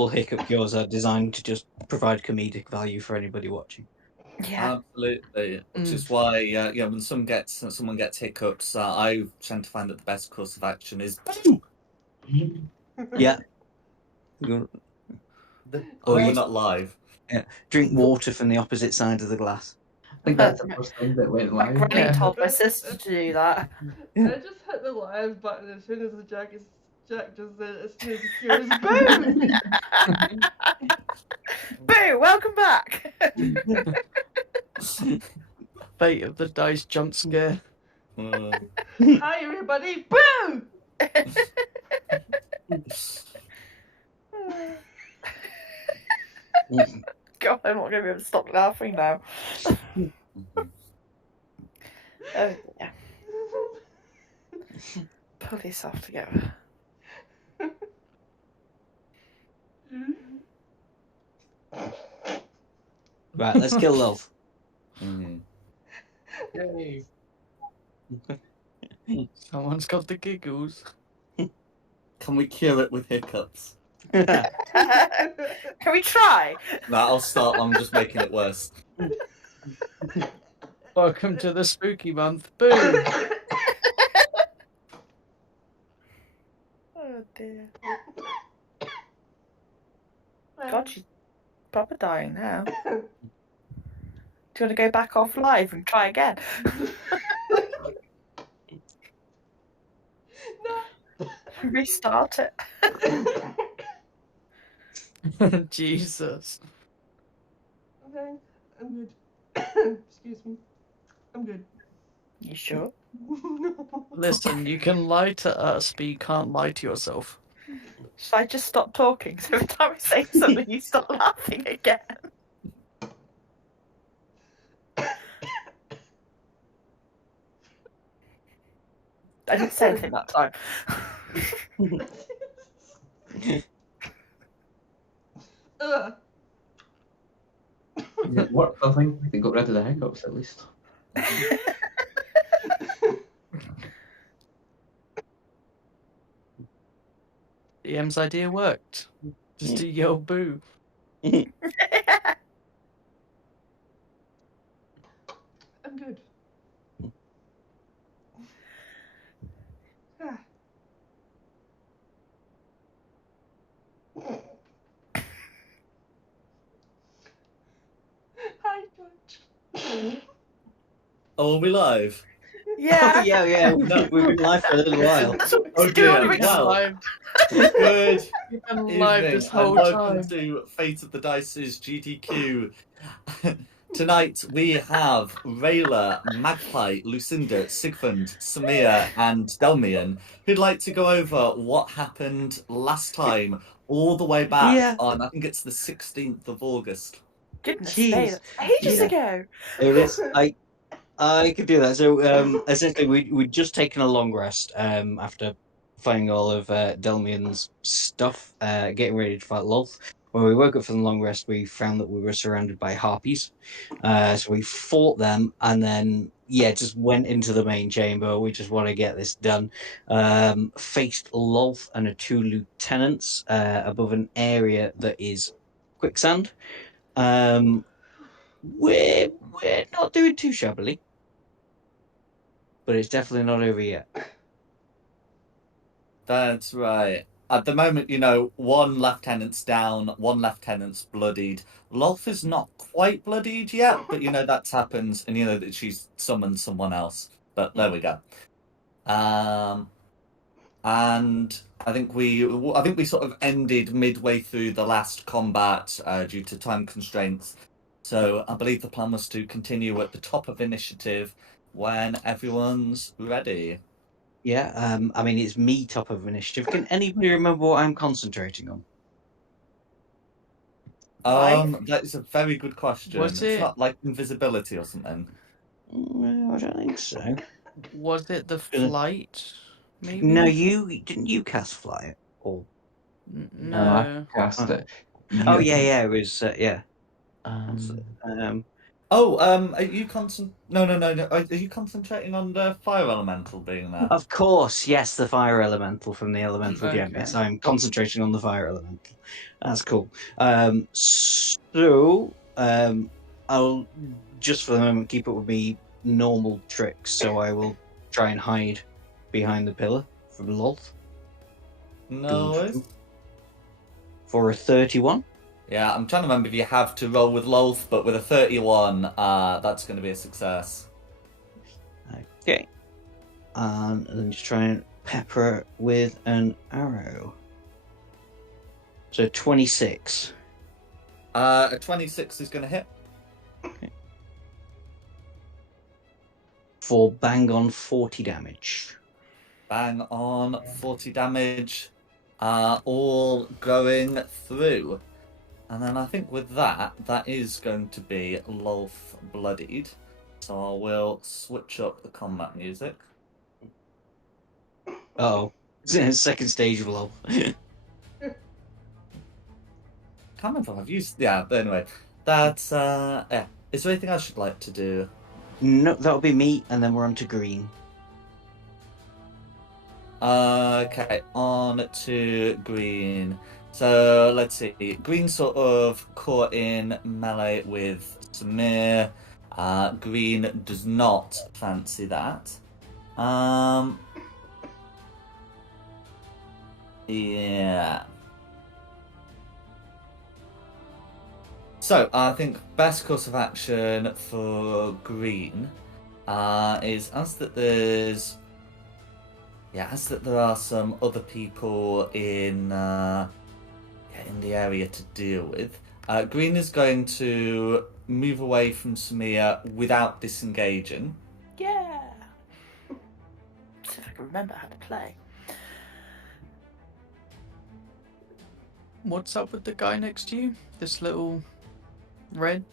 simple hiccup cures are designed to just provide comedic value for anybody watching. Yeah. Absolutely. Which is why, when someone gets hiccups, I tend to find that the best course of action is boo! Yeah. We're not live. Yeah. Drink water from the opposite side of the glass. I think that's the first thing that went My live. granny told my sister to do that. Yeah. I just hit the live button as soon as Jack just said as soon as he hears boom. Boo! Welcome back. Fate of the dice jump scare. Hi everybody, boom! God, I'm not going to be able to stop laughing now. Oh, yeah. Pull yourself together. Right, let's kill Love. Yay. Someone's got the giggles. Can we cure it with hiccups? Can we try? No, I'll stop. I'm just making it worse. Welcome to the spooky month. Boo! Oh dear. God, she's proper dying now. Do you want to go back off live and try again? No. Restart it. Jesus. Okay, I'm good. Excuse me. I'm good. You sure? Listen, you can lie to us, but you can't lie to yourself. Should I just stop talking so every time I say something you start laughing again? I didn't say anything that time. It worked, I think. They got rid of the hiccups at least. EM's idea worked. Just do yell boo. I'm good. Hi, George. Oh, are we live? Yeah. Yeah. We've been live for a little while. Oh dear. Well, good You've been live evening this whole and welcome time. to Fate of the Dice's GDQ. Tonight we have Rayla, Magpie, Lucinda, Sigfund, Samir, and Delmian, who'd like to go over what happened last time, all the way back on, I think it's the 16th of August. Goodness Jeez. me, that's ages ago. It is. I could do that. So essentially, we'd just taken a long rest after finding all of Delmian's stuff, getting ready to fight Lolth. When we woke up from the long rest, we found that we were surrounded by harpies. So we fought them, and then just went into the main chamber. We just want to get this done. Faced Lolth and 2 lieutenants above an area that is quicksand. We're not doing too shabbily, but it's definitely not over yet. That's right. At the moment, one lieutenant's down, one lieutenant's bloodied. Lolth is not quite bloodied yet, but that's happened, and that she's summoned someone else. But there we go. And I think we sort of ended midway through the last combat due to time constraints. So I believe the plan was to continue at the top of initiative when everyone's ready. Yeah, I mean, it's me top of initiative. Can anybody remember what I'm concentrating on? That is a very good question. Was It's it- not like invisibility or something. No, I don't think so. Was it the flight? Maybe? No, didn't you cast fly? Or No. I cast it. oh yeah, it was yeah. Oh, are you No. Are you concentrating on the fire elemental being there? Of course, yes, the fire elemental from the elemental gem. Okay. Yes, I'm concentrating on the fire elemental. That's cool. I'll just for the moment keep it with me normal tricks. So I will try and hide behind the pillar from Lolth No worries. for a 31. Yeah, I'm trying to remember if you have to roll with Lolth, but with a 31, that's going to be a success. Okay. And then just try and pepper with an arrow. So 26. A 26 is going to hit. For bang on 40 damage. Bang on 40 damage. All going through. And then I think with that is going to be Lolth bloodied. So I will switch up the combat music. Oh, second stage of love. Can't remember if I've used. Yeah, but anyway, that's yeah. Is there anything I should like to do? No, that'll be me, and then we're on to green. Okay, on to green. So let's see. Green sort of caught in melee with Samir. Green does not fancy that. Yeah. So I think best course of action for green is as that there are some other people in the area to deal with. Green is going to move away from Samir without disengaging. Yeah. See if I can remember how to play. What's up with the guy next to you? This little red?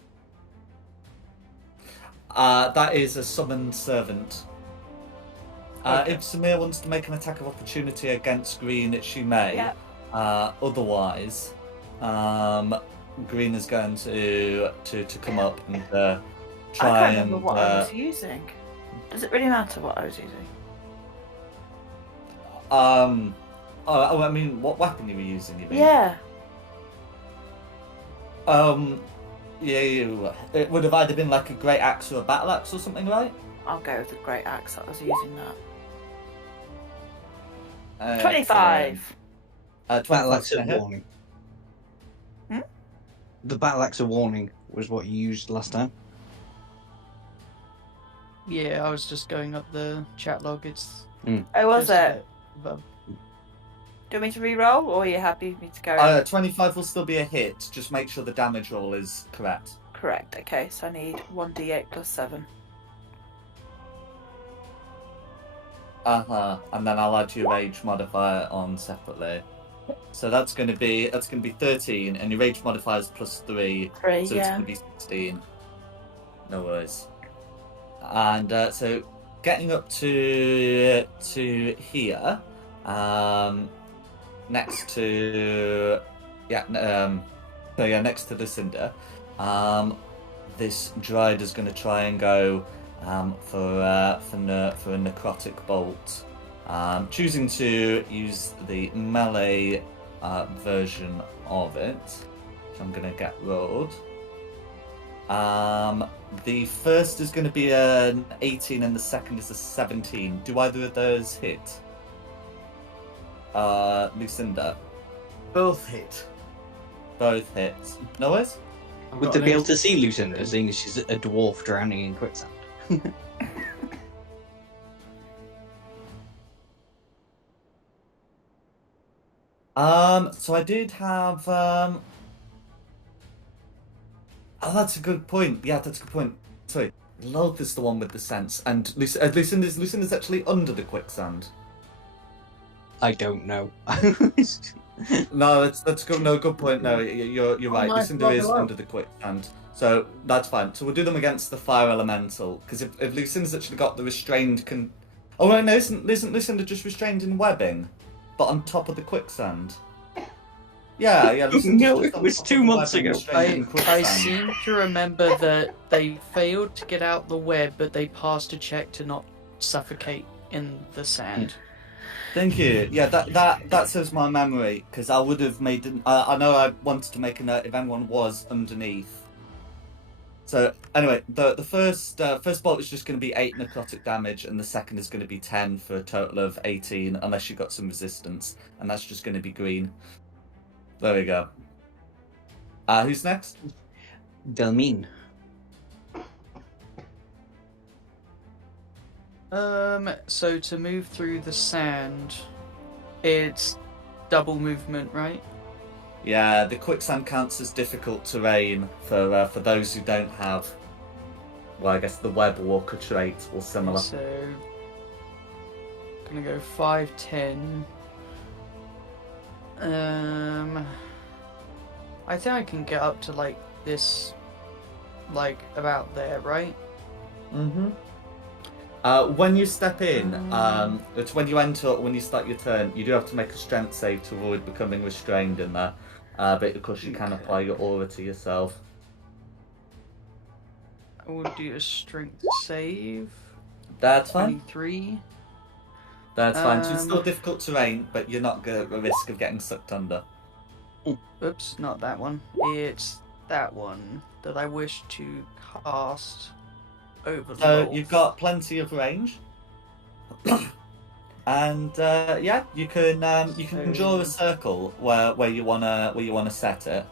That is a summoned servant. Okay. If Samir wants to make an attack of opportunity against Green, she may. Yeah. Otherwise, Green is going to come up and I try can't remember and. what I was using. Does it really matter what I was using? I mean, what weapon you were using? You mean? Yeah. Yeah, it would have either been like a great axe or a battle axe or something, right? I'll go with the great axe. I was using that. 25. Battle 25 axe gonna of hit. warning. Hmm? The battle axe of warning was what you used last time. Yeah, I was just going up the chat log. It's Oh, was just a it? bit above. Do you want me to re-roll, or are you happy for me to go? 25 will still be a hit. Just make sure the damage roll is correct. Correct. Okay, so I need 1d8 plus 7. And then I'll add your rage modifier on separately. So that's going to be 13, and your rage modifier is plus 3, 3, so it's yeah. going to be 16. No worries. And so getting up to here, next to next to the cinder, this Dryad is going to try and go for a necrotic bolt, choosing to use the melee version of it, which I'm going to get rolled. The first is going to be an 18 and the second is a 17. Do either of those hit? Lucinda? Both hit. Both hit. No worries? Would they be able to see Lucinda, seeing as she's a dwarf drowning in quicksand? So I did have Oh, that's a good point. Yeah, that's a good point. Sorry. Lolth is the one with the sense, and Lucinda's actually under the quicksand. I don't know. No, that's good. No, good point. No, you're right. my Lucinda God, is hello. under the quicksand, so that's fine. So we'll do them against the fire elemental, because if Lucinda's actually got the restrained Oh wait, no, isn't Lucinda just restrained in webbing, but on top of the quicksand? Yeah. No, it was 2 months ago. I seem to remember that they failed to get out the web, but they passed a check to not suffocate in the sand. Thank you. Yeah, that serves my memory, because I would have made. I know I wanted to make a note if anyone was underneath. So anyway, the first bolt is just going to be 8 necrotic damage, and the second is going to be 10 for a total of 18, unless you've got some resistance, and that's just going to be green. There we go. Who's next? Delmine. So to move through the sand, it's double movement, right? Yeah, the quicksand counts as difficult terrain for those who don't have, well, I guess the web walker trait or similar. So, gonna go 5, 10. I think I can get up to like this, like about there, right? Mm-hmm. When you step in, it's when you enter, when you start your turn, you do have to make a strength save to avoid becoming restrained in there. But of course you can apply your aura to yourself. I will do a strength save. That's fine. 23. That's fine. So it's still difficult terrain, but you're not at risk of getting sucked under. Oops, not that one. It's that one that I wish to cast over the So walls. you've got plenty of range. And yeah, you can draw a circle where you wanna set it.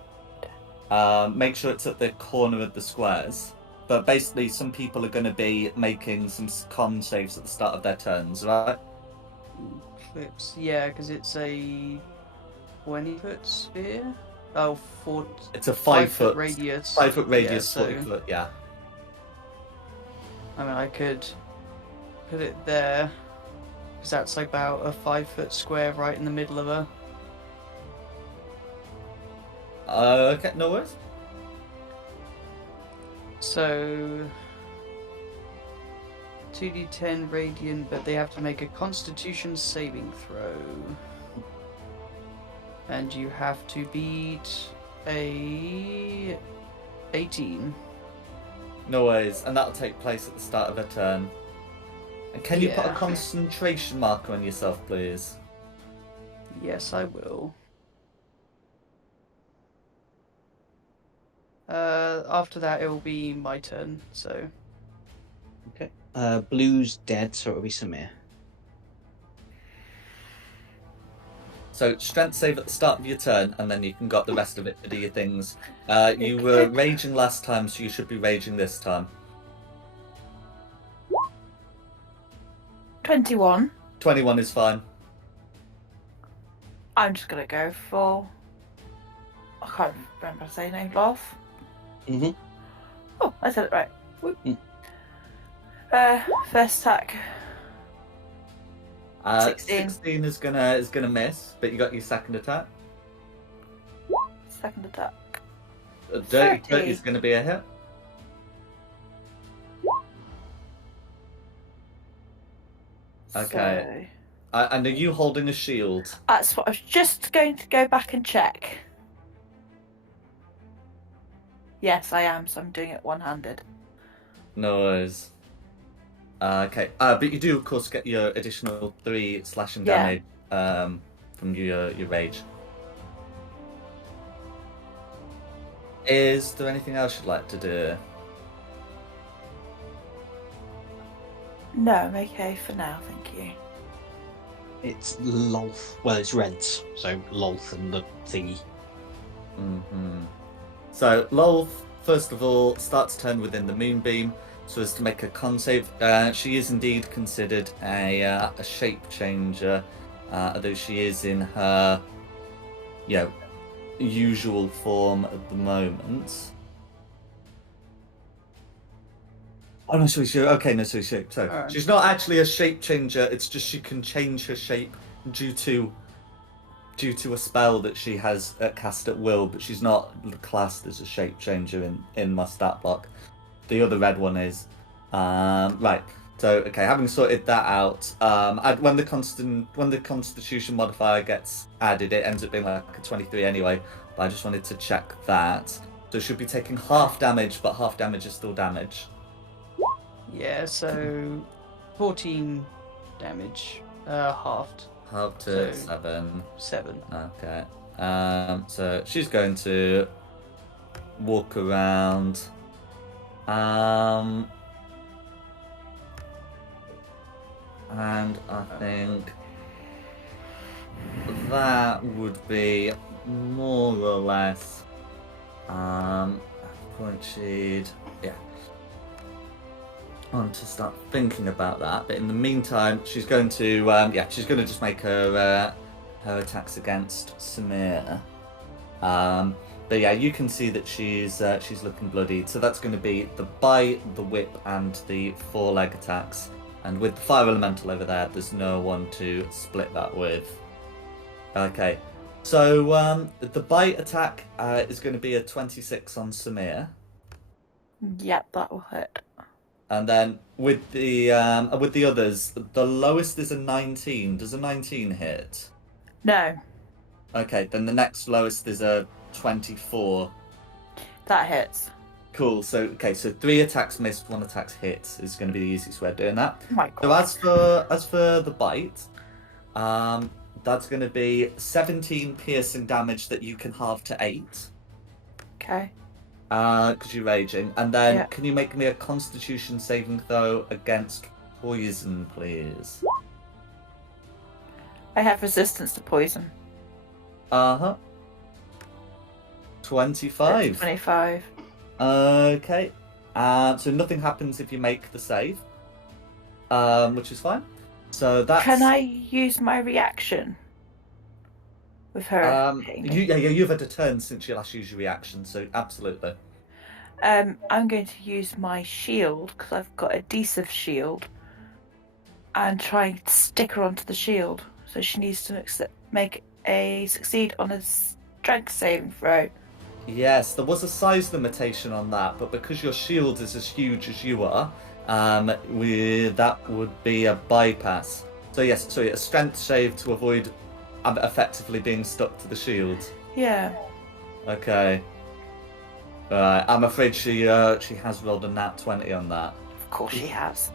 Make sure it's at the corner of the squares. But basically, some people are going to be making some con saves at the start of their turns, right? Clips, yeah, because it's a 20-foot sphere. Oh, it's a 5 foot radius. 5 foot radius, yeah, 40 foot, yeah. I mean, I could put it there, because that's like about a 5-foot square right in the middle of her. Okay, no worries. So 2d10 radiant, but they have to make a Constitution saving throw, and you have to beat a 18. No worries, and that'll take place at the start of a turn. And can you put a Yeah. concentration marker on yourself, please? Yes, I will. After that, it will be my turn. So Okay. Blue's dead, so it'll be Samir. So strength save at the start of your turn, and then you can got the rest of it to do your things. You were raging last time, so you should be raging this time. 21. 21 is fine. I'm just gonna go for. I can't remember saying name. Loth. Mm-hmm. Oh, I said it right. Whoop. Mm. First attack. 16. 16 is gonna miss, but you got your second attack. Second attack. Dirty 30. is gonna be a hit. Okay. And are you holding a shield? So, that's what I was just going to go back and check. Yes, I am. So I'm doing it one-handed. No worries. Okay. But you do, of course, get your additional 3 slashing Yeah. damage from your rage. Is there anything else you'd like to do? No, I'm okay for now. Thank you. It's Lolth. Well, it's Reds, so Lolth and the thingy. Mm-hmm. So, Lolth, first of all, starts turn within the moonbeam, so as to make a con save. She is indeed considered a shape changer, although she is in her, usual form at the moment. Oh no, sorry. So Alright. she's not actually a shape changer. It's just she can change her shape due to a spell that she has cast at will, but she's not classed as a shape changer in my stat block. The other red one is right. So okay, having sorted that out, when the Constitution modifier gets added, it ends up being like a 23 anyway. But I just wanted to check that. So she'll be taking half damage, but half damage is still damage. Yeah, so 14 damage, halved. Half to So- 7. 7. Okay. So she's going to walk around. And I think that would be more or less point sheet. Yeah. I want to start thinking about that, but in the meantime, she's going to she's going to just make her attacks against Samir. But yeah, you can see that she's looking bloodied. So that's going to be the bite, the whip, and the 4-leg attacks. And with the fire elemental over there, there's no one to split that with. Okay, so the bite attack is going to be a 26 on Samir. Yep, that will hit. And then with the others, the lowest is a 19. Does a 19 hit? No, Okay, then the next lowest is a 24. that hits. Cool. So 3 attacks missed, 1 attack hit is going to be the easiest way of doing that. Oh my So god. as for the bite, that's going to be 17 piercing damage that you can halve to 8. Okay. Because you're raging, and then Yeah. can you make me a Constitution saving throw against poison, please? I have resistance to poison. 25. 25. Okay. So nothing happens if you make the save, which is fine. So that's. Can I use my reaction with her? hitting me? You've had a turn since you last used your reaction, so absolutely. I'm going to use my shield because I've got adhesive shield, and try and stick her onto the shield. So she needs to succeed on a strength saving throw. Yes, there was a size limitation on that, but because your shield is as huge as you are, that would be a bypass. So yes, sorry, a strength save to avoid effectively being stuck to the shield. Yeah. Okay. I'm afraid she has rolled a nat 20 on that. Of course she has.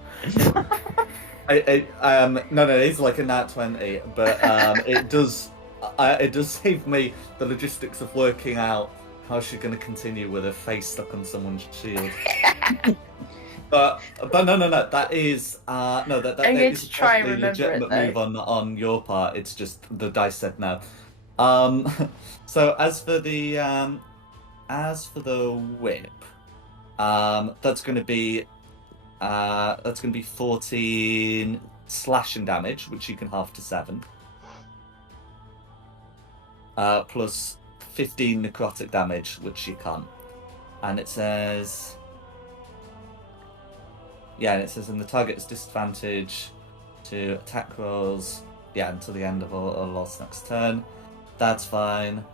No, it is like a nat 20, but it does save me the logistics of working out how she's going to continue with her face stuck on someone's shield. but no, that is I'm going that to is try and a remember legitimate it, move on your part. It's just the dice said no. So as for the whip, that's going to be 14 slashing damage, which you can halve to 7. Plus 15 necrotic damage, which you can't. And it says... Yeah, and it says, and the target is disadvantage to attack rolls, until the end of Lord's next turn. That's fine.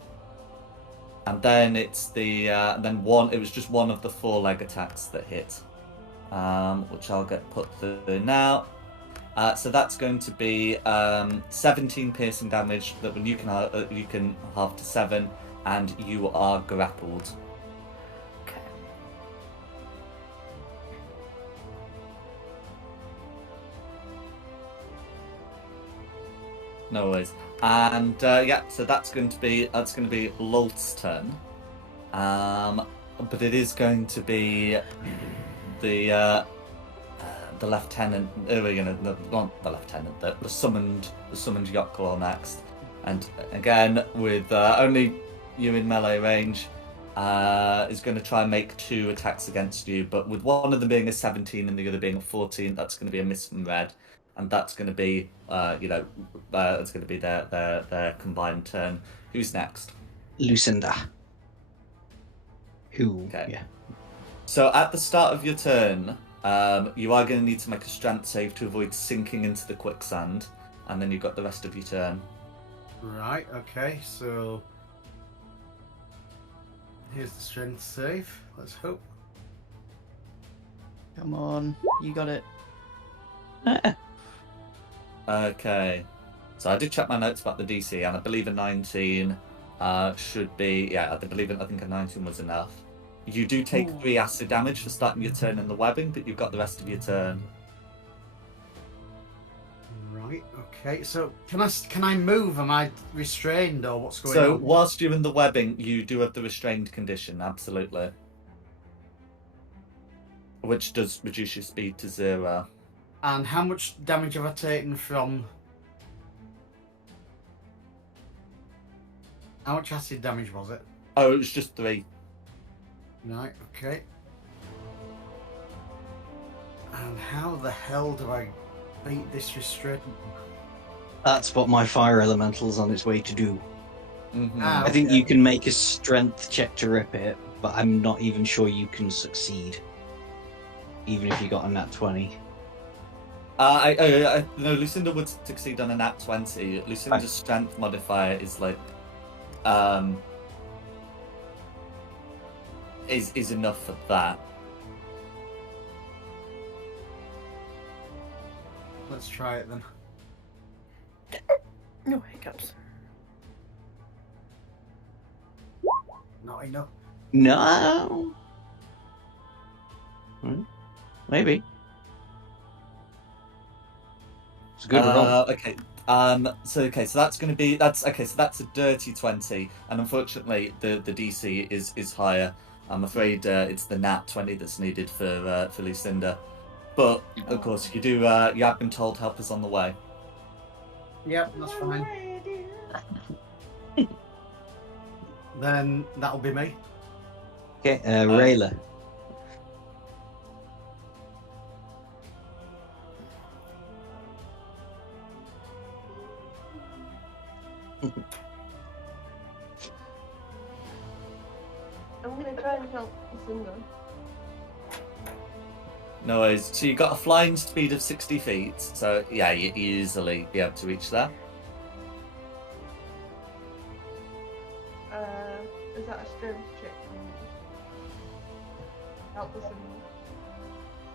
And then it's the it was just one of the 4-leg attacks that hit, which I'll get put through now. So that's going to be 17 piercing damage that you can halve to 7, and you are grappled. Okay. No worries. And so that's going to be Lolt's turn. But it is going to be the lieutenant, not the lieutenant, the summoned Yocklaw next. And again, with only you in melee range, is going to try and make 2 attacks against you. But with one of them being a 17 and the other being a 14, that's going to be a miss from red. And that's going to be, that's going to be their combined turn. Who's next? Lucinda. Who? Okay. Yeah. So at the start of your turn, you are going to need to make a strength save to avoid sinking into the quicksand, and then you've got the rest of your turn. Right, okay, so here's the strength save. Let's hope. Come on, you got it. Okay. So I did check my notes about the DC, and I believe a 19 should be... Yeah, I think a 19 was enough. You do take 3 acid damage for starting your turn in the webbing, but you've got the rest of your turn. Right. Okay. So can I move? Am I restrained or what's going So on? whilst you're in the webbing, you do have the restrained condition, absolutely. Which does reduce your speed to 0. And how much damage have I taken from? How much acid damage was it? Oh, it was just 3. Right. Okay. And how the hell do I beat this restraint? That's what my fire elemental's on its way to do. Mhm. Ah, I think okay. you can make a strength check to rip it, but I'm not even sure you can succeed. Even if you got a nat 20. No, Lucinda would succeed on a nat 20. Lucinda's strength modifier is like, is enough for that. Let's try it then. No hiccups. Not enough. No. Maybe. It's a good roll. Okay. So that's going to be that's a dirty 20, and unfortunately the DC is higher. I'm afraid it's the nat 20 that's needed for Lucinda, but of course you have been told help is on the way. Yep, that's fine. Then that'll be me. Okay, Rayla. I'm gonna try and help Lucinda. No worries. So you got a flying speed of 60 feet, so yeah, you easily be able to reach there. Is that a strength check? Help Lucinda.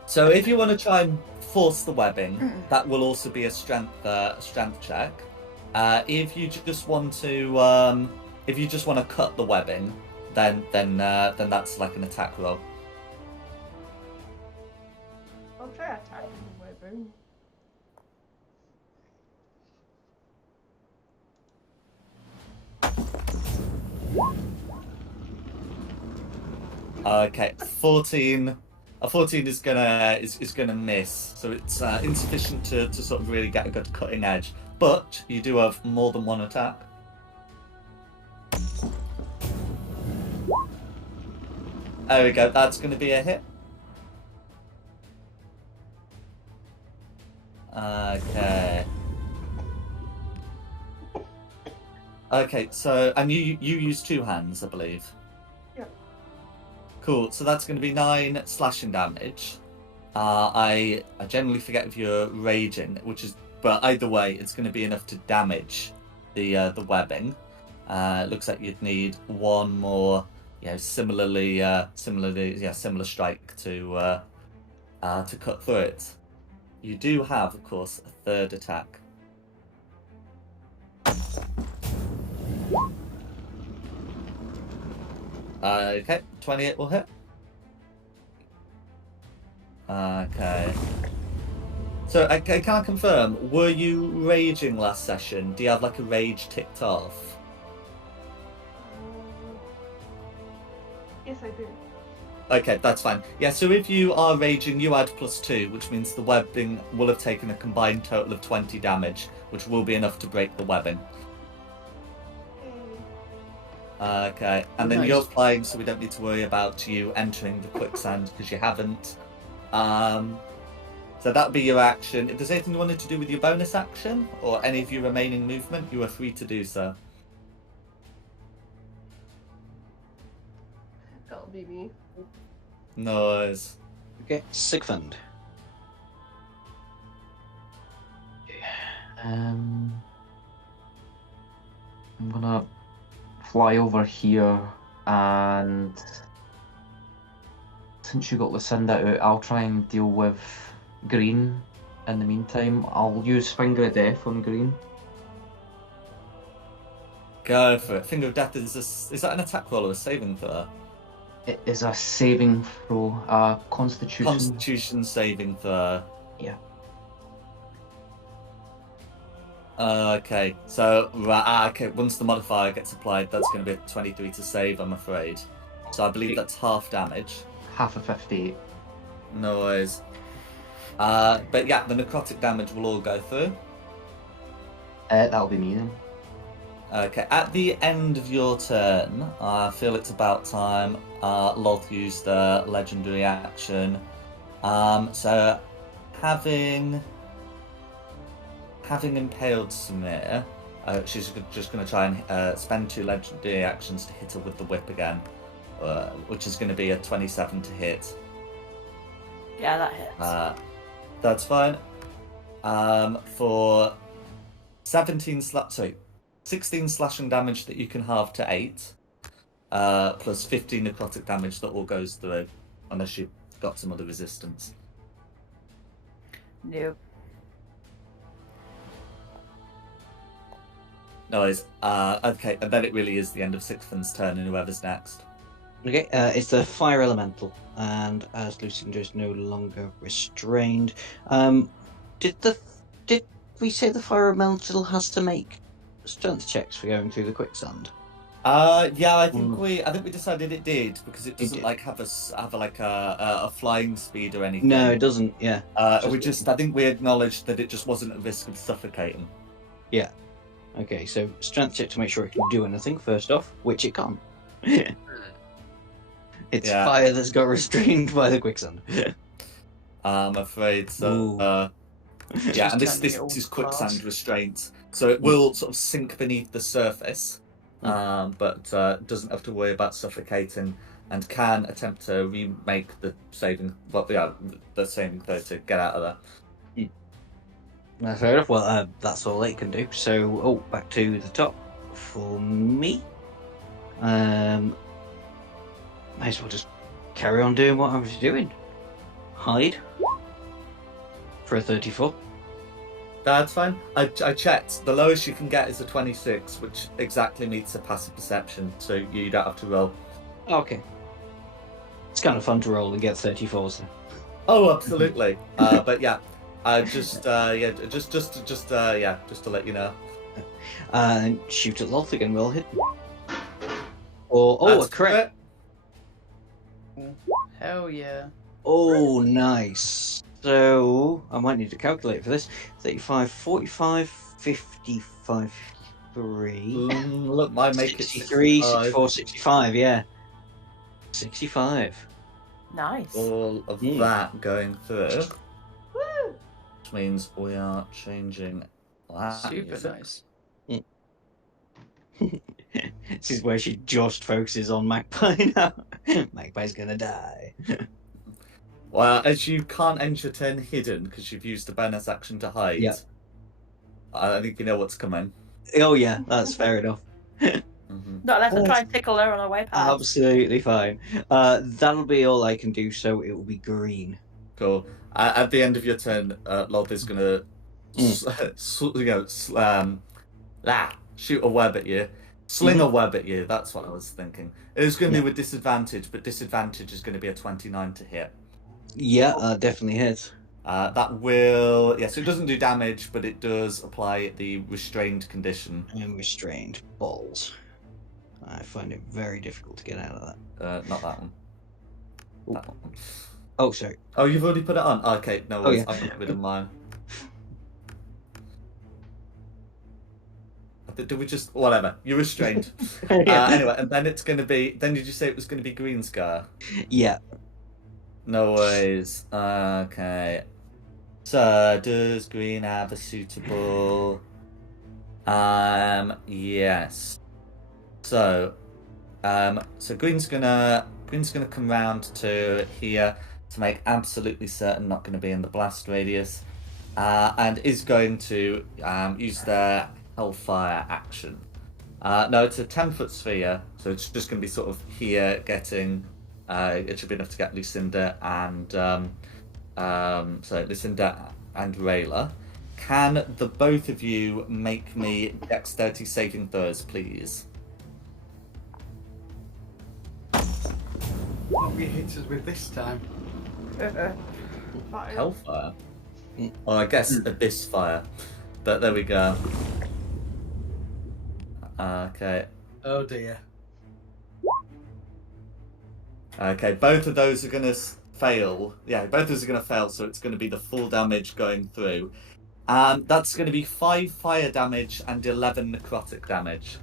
So if you want to try and force the webbing, that will also be a strength check. If you just want to cut the webbing, then that's like an attack roll. I'll try attacking the webbing. Okay, 14. A 14 is gonna miss, so it's insufficient to sort of really get a good cutting edge. But you do have more than one attack. There we go. That's going to be a hit. Okay. Okay. So, and you use 2 hands, I believe. Yeah. Cool. So that's going to be 9 slashing damage. I generally forget if you're raging, but either way, it's going to be enough to damage the webbing. It looks like you'd need one more, similar strike to cut through it. You do have, of course, a 3rd attack. Okay, 28 will hit. Okay. So, I can't confirm, were you raging last session? Do you have like a rage ticked off? Yes, I do. Okay, that's fine. Yeah, so if you are raging, you add +2, which means the webbing will have taken a combined total of 20 damage, which will be enough to break the webbing. Okay, and then Nice. you're flying, so we don't need to worry about you entering the quicksand because you haven't. So that'd be your action. If there's anything you wanted to do with your bonus action or any of your remaining movement, you are free to do so. That'll be me. Nice. Okay, Sigfund. I'm gonna fly over here, and since you got Lucinda out, I'll try and deal with Green In the meantime, I'll use Finger of Death on green. Go for it. Finger of Death is that an attack roll or a saving throw? It is a saving throw, Constitution. Constitution saving throw. Yeah. Okay, so okay. Once the modifier gets applied, that's going to be a 23 to save, I'm afraid. So I believe that's half damage. Half of 58. No worries. But yeah, the necrotic damage will all go through. That'll be me then. Okay, at the end of your turn, I feel it's about time Loth used the legendary action. So having impaled Samir, she's just going to try and spend 2 legendary actions to hit her with the whip again, which is going to be a 27 to hit. Yeah, that hits. That's fine. For 16 slashing damage that you can halve to 8, plus 15 necrotic damage that all goes through, unless you've got some other resistance. Nope. No worries. Okay, and then it really is the end of Sixfin's turn, and whoever's next. Okay, it's the fire elemental, and as Lucinda is no longer restrained, did we say the fire elemental has to make strength checks for going through the quicksand? Yeah, I think we decided it did, because it doesn't did. like have a flying speed or anything. No, it doesn't. Yeah. I think we acknowledged that it just wasn't at risk of suffocating. Yeah. Okay, so strength check to make sure it can do anything first off, which it can't. It's fire that's got restrained by the quicksand. I'm afraid so. Ooh. Yeah, and this is quicksand restraint, so it will sort of sink beneath the surface, but doesn't have to worry about suffocating, and can attempt to remake the saving throw to get out of there. That's fair enough. Well, that's all it can do. So, back to the top for me. Might as well just carry on doing what I was doing. Hide for a 34. That's fine. I checked. The lowest you can get is a 26, which exactly meets a passive perception, so you don't have to roll. Okay. It's kind of fun to roll and get 34s. Then. Oh, absolutely. But yeah, just to let you know. And shoot at Loth again. Will hit. Or a crit. Hell yeah. Oh, nice. So, I might need to calculate for this. 35, 45, 55, 53. Look, I make it 63, 64, 65, yeah. 65. Nice. All of that going through. Woo! Which means we are changing that. Super nice. This is where she just focuses on Magpie now. Magpie's gonna die. Well, as you can't end your turn hidden because you've used the bonus action to hide, I think you know what's coming. Oh yeah, that's fair enough. Not unless I try and tickle her on her way past. Absolutely fine. That'll be all I can do, so it will be green. Cool. At the end of your turn, Loth is gonna, shoot a web at you, sling a web at you. That's what I was thinking. It was going to be with disadvantage, but disadvantage is going to be a 29 to hit. Yeah, definitely hits. That will, so it doesn't do damage, but it does apply the restrained condition. And restrained balls. I find it very difficult to get out of that. Not that one. Ooh. That one. Oh, sorry. Oh, you've already put it on? Okay, no worries. I've got rid of mine. Did we just... Whatever. You're restrained. Anyway, and then it's going to be... Then did you say it was going to be green scar? Yeah. No worries. Okay. So, does green have a suitable... Yes. So green's gonna come round to here to make absolutely certain not going to be in the blast radius, and is going to use their Hellfire action. No, it's a 10-foot sphere, so it's just going to be sort of here getting. It should be enough to get Lucinda and so Lucinda and Rayla. Can the both of you make me dexterity saving throws, please? What have you hit us with this time? Fire. Hellfire? Or I guess Abyss Fire. But there we go. Okay. Oh dear. Okay, both of those are going to fail. Yeah, both of those are going to fail, so it's going to be the full damage going through. That's going to be 5 fire damage and 11 necrotic damage.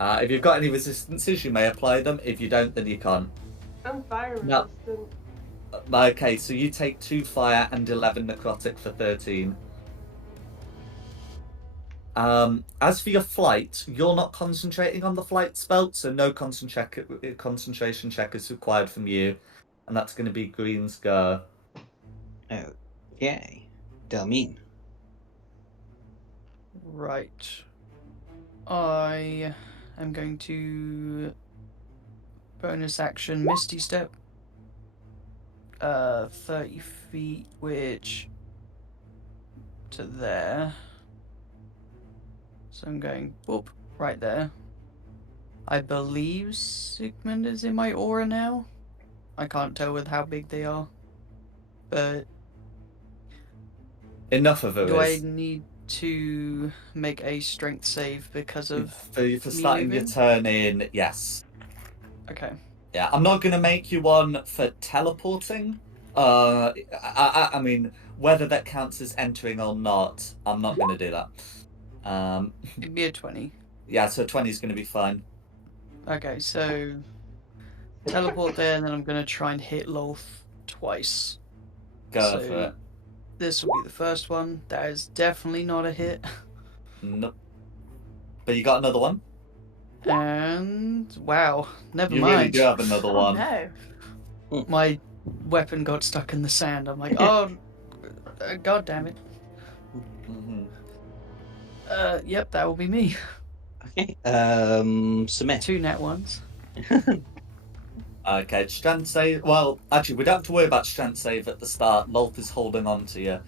If you've got any resistances, you may apply them. If you don't, then you can't. I'm fire No. resistant. Okay, so you take 2 fire and 11 necrotic for 13. As for your flight, you're not concentrating on the flight spell, so no concentration check is required from you. And that's going to be Green's go. Okay. Delmine. Right. I am going to bonus action Misty Step. 30 feet, which to there. So I'm going whoop right there. I believe Sigmund is in my aura now. I can't tell with how big they are. But Enough of it do I is. need to make a strength save because of For starting your moving? turn in, yes. Okay. Yeah, I'm not going to make you one for teleporting. I mean, whether that counts as entering or not, I'm not going to do that. It'd be a 20. Yeah, so 20 is going to be fine. Okay, so teleport there, and then I'm going to try and hit Lolth twice. Go So- for it. This will be the first one. That is definitely not a hit. Nope. But you got another one? And wow, never You mind. really do have another Oh one. no. My weapon got stuck in the sand. I'm like, oh, god damn it. Mhm. Yep, that will be me. Okay. Submit. 2 net ones. Okay, strength save. Well, actually, we don't have to worry about strength save at the start. Lolth is holding on to you.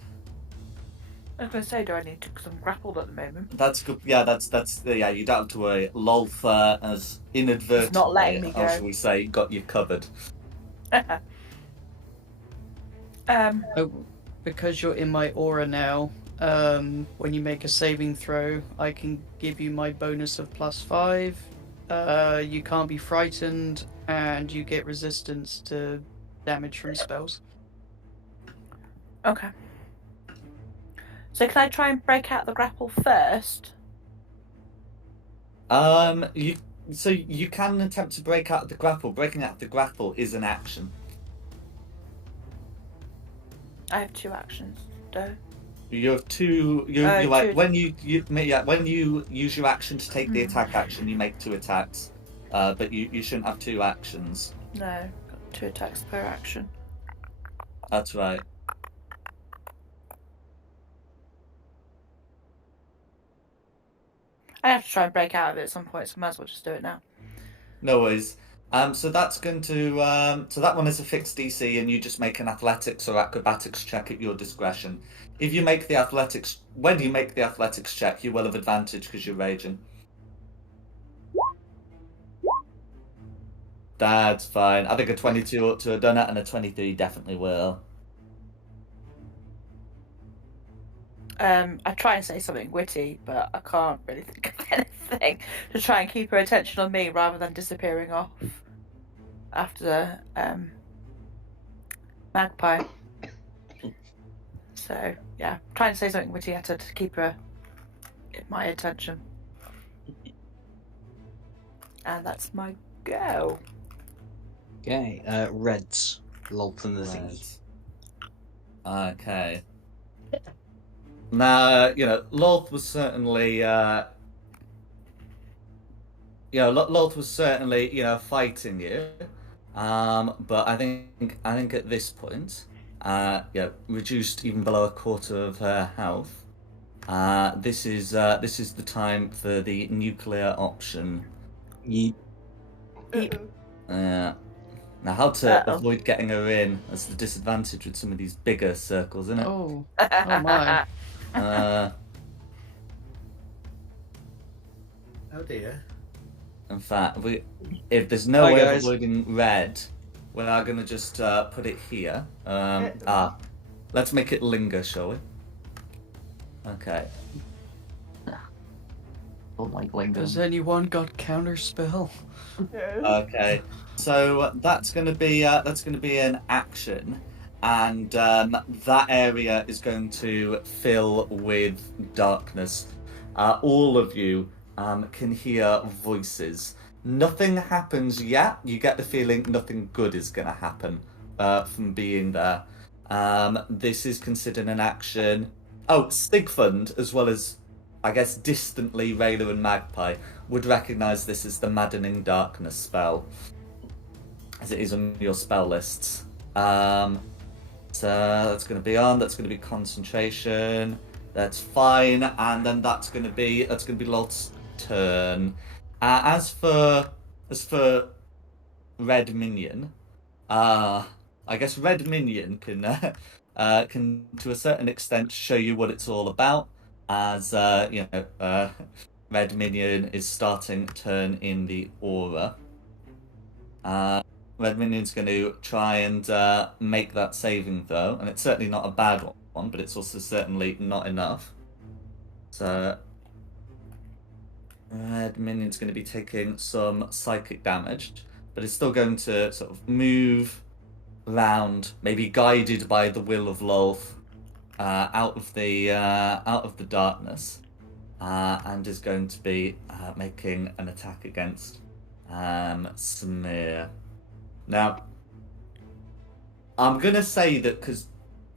I was going to say, do I need to? Because I'm grappled at the moment. That's good. Yeah, yeah. You don't have to worry. Lolth has inadvertently, It's not letting me or go. shall we say, got you covered. Oh, because you're in my aura now, when you make a saving throw, I can give you my bonus of +5. You can't be frightened, and you get resistance to damage from spells. Okay. So can I try and break out the grapple first? You can attempt to break out the grapple. Breaking out the grapple is an action. I have 2 actions, though. You have 2. Two. When you use your action to take the attack action, you make 2 attacks. But you shouldn't have 2 actions. No, got 2 attacks per action. That's right. I have to try and break out of it at some point, so I might as well just do it now. No worries. So that's going to so that one is a fixed DC, and you just make an athletics or acrobatics check at your discretion. If you make the athletics, when you make the athletics check, you will have advantage because you're raging. That's fine. I think a 22 ought to have done it, and a 23 definitely will. I try and say something witty, but I can't really think of anything to try and keep her attention on me rather than disappearing off after the magpie. So yeah, trying to say something witty at her to keep her in my attention. And that's my go. Okay. Reds. Lolth and the thingy. Okay. Now, Lolth was certainly, Lolth was certainly, fighting you. But I think at this point, reduced even below a quarter of her health. This is the time for the nuclear option. Yeet. Uh-oh. Now, how to Uh-oh. avoid getting her in as the disadvantage with some of these bigger circles, isn't it? Oh, oh my. Oh dear. In fact, if there's no Hi, way guys. of avoiding red, we are going to just put it here. Let's make it linger, shall we? Okay. Don't like lingering. Has anyone got counterspell? Yes. Okay. So that's going to be an action, and that area is going to fill with darkness. All of you can hear voices. Nothing happens yet. You get the feeling nothing good is going to happen from being there. This is considered an action. Oh, Sigfund, as well as, I guess, distantly Rayla and Magpie, would recognise this as the Maddening Darkness spell, as it is on your spell lists. So that's going to be on. That's going to be concentration. That's fine, and then that's going to be Lot's turn. As for Red Minion, I guess Red Minion can to a certain extent show you what it's all about, as Red Minion is starting to turn in the aura. Red Minion's going to try and make that saving throw, and it's certainly not a bad one, but it's also certainly not enough. So Red Minion's going to be taking some psychic damage, but it's still going to sort of move round, maybe guided by the will of Lolth, out of the darkness, and is going to be making an attack against Samir. Now, I'm gonna say that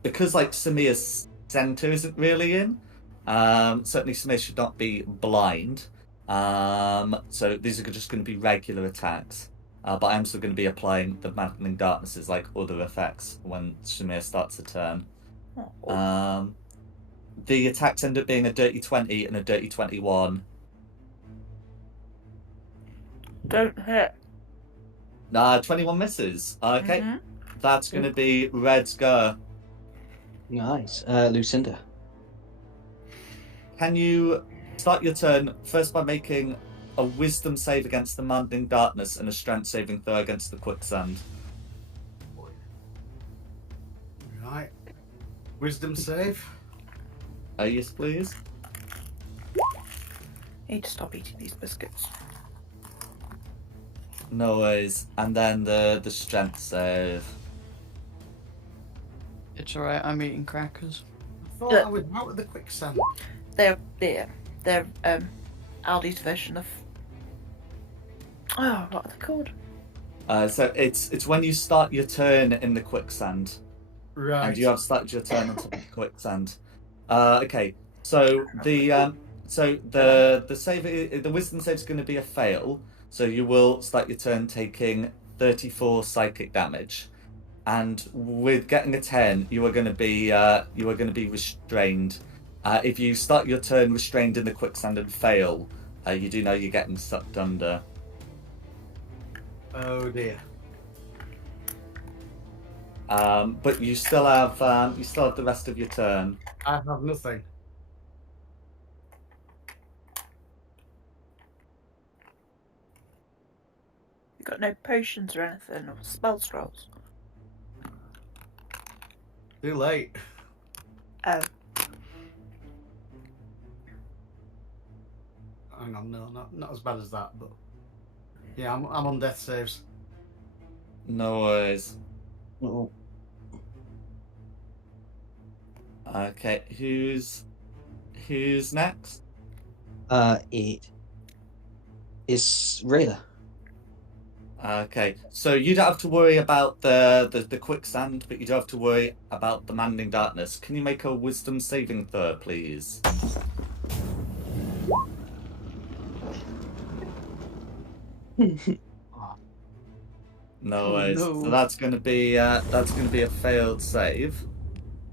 because like Samir's center isn't really in. Certainly Samir should not be blind. So these are just going to be regular attacks. But I'm still going to be applying the Maddening Darknesses like other effects when Shamir starts a turn. The attacks end up being a dirty 20 and a dirty 21. Don't hit. 21 misses. Okay. Mhm. That's going to be Red's go. Nice. Lucinda. Can you start your turn first by making a wisdom save against the Maddening Darkness and a strength saving throw against the quicksand? Right. Wisdom save. Yes, please. Need to stop eating these biscuits. No worries. And then the strength save. It's alright, I'm eating crackers. I thought I was out of the quicksand. They're Aldi's version of. Oh, what are they called? So it's when you start your turn in the quicksand. Right. And you have started your turn on top of the quicksand. Okay. So the wisdom save is going to be a fail. So you will start your turn taking 34 psychic damage, and with getting a 10, you are going to be restrained. If you start your turn restrained in the quicksand and fail, you do know you're getting sucked under. Oh dear. But you still have the rest of your turn. I have nothing. You got no potions or anything, or spell scrolls? Too late. Oh. Hang on, no, not as bad as that, but yeah, I'm on death saves. No worries. Oh. Okay, who's next? It is Rayla. Okay, so you don't have to worry about the quicksand, but you do have to worry about the Maddening Darkness. Can you make a wisdom saving throw, please? No worries. no. So that's going to be a failed save.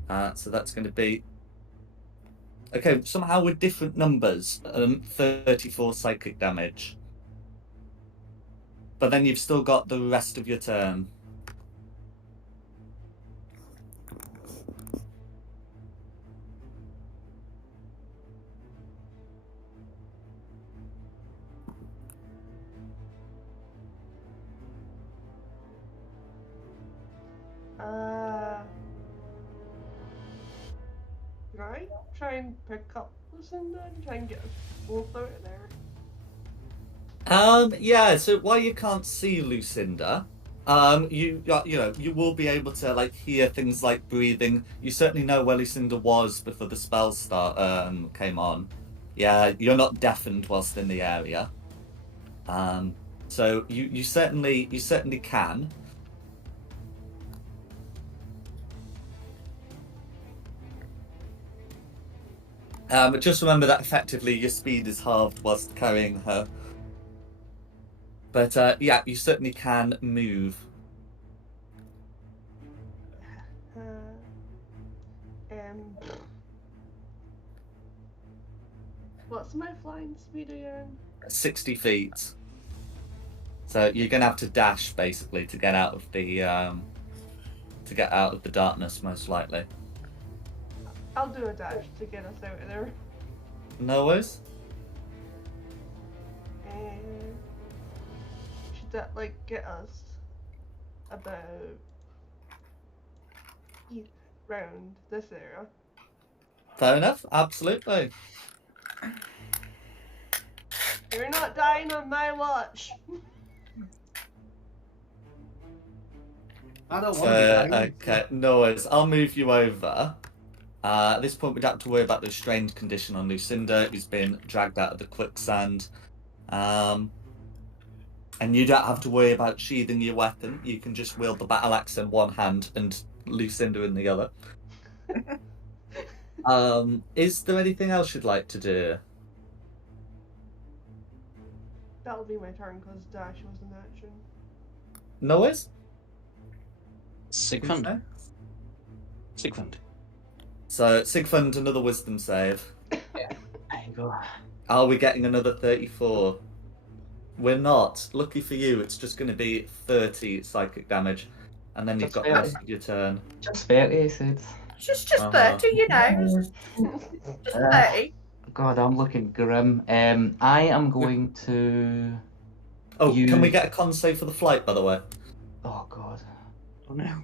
So that's going to be okay. Somehow with different numbers. 34 psychic damage. But then you've still got the rest of your turn. Can I try and pick up Lucinda and try and get us both out of there? Yeah. So while you can't see Lucinda, you know you will be able to like hear things like breathing. You certainly know where Lucinda was before the spell came on. Yeah, you're not deafened whilst in the area. So you certainly can. But just remember that effectively your speed is halved whilst carrying her. But yeah, you certainly can move. What's my flying speed again? 60 feet. So you're gonna have to dash basically to get out of the darkness, most likely. I'll do a dash to get us out of there. No worries. And should that like get us about round this area? Fair enough. Absolutely. You're not dying on my watch. I don't want to be dying. Okay, no worries. I'll move you over. At this point, we'd have to worry about the strained condition on Lucinda, who's been dragged out of the quicksand. And you don't have to worry about sheathing your weapon. You can just wield the battle axe in one hand and Lucinda in the other. Is there anything else you'd like to do? That'll be my turn because dash was an action. No worries. Sigfund. So, Sigfund, another wisdom save. There you go. Are we getting another 34? We're not. Lucky for you, it's just going to be 30 psychic damage. And then you've got the rest of your turn. Just 30, I said. Just 30, you know. Just 30. God, I'm looking grim. I am going to... Oh, can we get a con save for the flight, by the way? Oh, God. Oh no.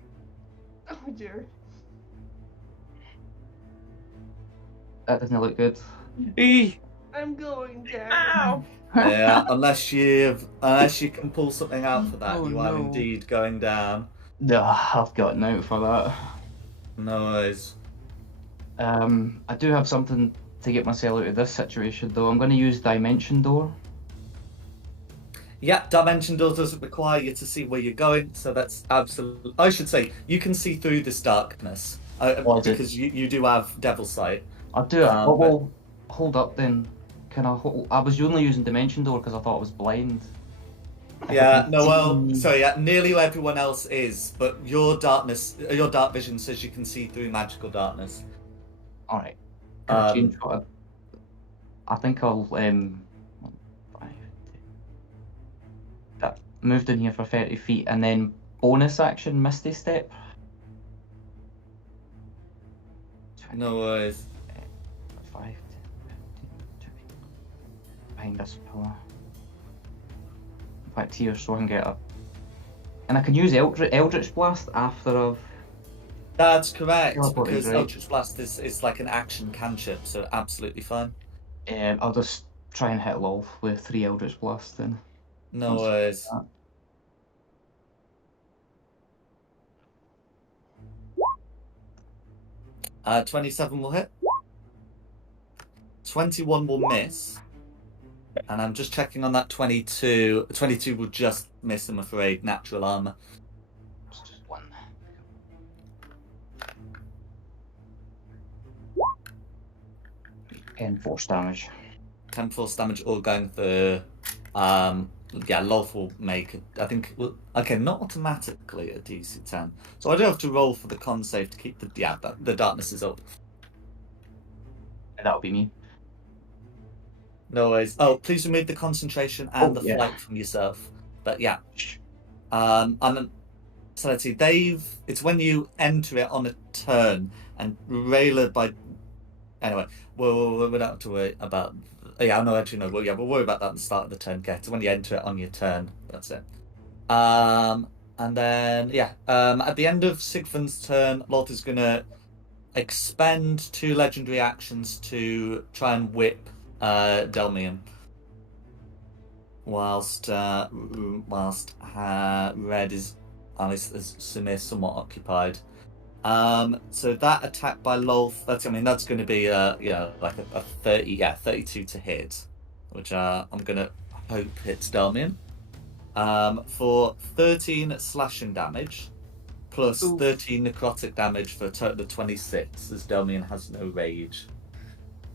Oh dear. That doesn't look good. I'm going down. Ow! Yeah, unless you can pull something out for that, Oh, you are no. indeed going down. No, I've got note for that. No worries. I do have something to get myself out of this situation, though. I'm going to use Dimension Door. Yeah, Dimension Door doesn't require you to see where you're going, so that's absolutely... I should say, you can see through this darkness, because you do have Devil Sight. I'll do it. Well, hold up then. Can I hold... I was only using Dimension Door because I thought I was blind. Yeah, no, well, sorry, yeah, nearly everyone else is, but your dark vision says you can see through magical darkness. Alright. Can I change what I think I'll moved in here for 30 feet and then bonus action Misty Step. No worries. 5, 10, 15, 20. Behind this pillar. Back here so I can get up. And I can use Eldritch Blast after I've... That's correct, because right. Eldritch Blast is like an action cantrip, so absolutely fine. I'll just try and hit Lolth with 3 Eldritch Blasts then. No worries. 27 will hit. 21 will miss. And I'm just checking on that 22. 22 will just miss, I'm afraid. Natural armor. Just 1. And force damage. 10 force damage all going for... yeah, Lolth will make, I think, okay, not automatically a DC 10. So I do have to roll for the con save to keep the darkness is up. That'll be me. No worries. Oh, please remove the concentration and the flight from yourself. But yeah. And so let's see, it's when you enter it on a turn, and Rayla anyway, we don't have to worry about... Yeah, no, actually, no. Well, yeah, we'll worry about that at the start of the turn. Okay, so when you enter it on your turn, that's it. And then, yeah, at the end of Sigfund's turn, Lolth is going to expend 2 legendary actions to try and whip Delmian. Whilst Red is, at least Samir, somewhat occupied. So that attack by Lolth, that's going to be like a 32 to hit, which I'm gonna hope hits Delmian. For 13 slashing damage, plus 13 necrotic damage for a total of 26, as Delmian has no rage.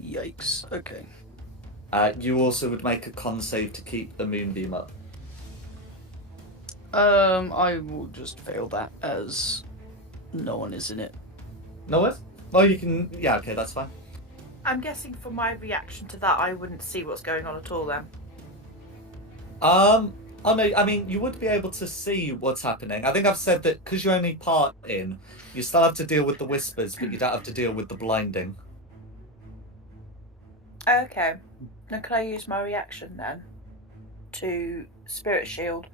Yikes. Okay. You also would make a con save to keep the moonbeam up. I will just fail that as no one is in it. No what? Well, you can. Yeah, okay, that's fine. I'm guessing for my reaction to that, I wouldn't see what's going on at all then. Oh no, I mean, you would be able to see what's happening. I think I've said that because you're only part in, you still have to deal with the whispers, but you don't have to deal with the blinding. Okay. Now can I use my reaction then to Spirit Shield?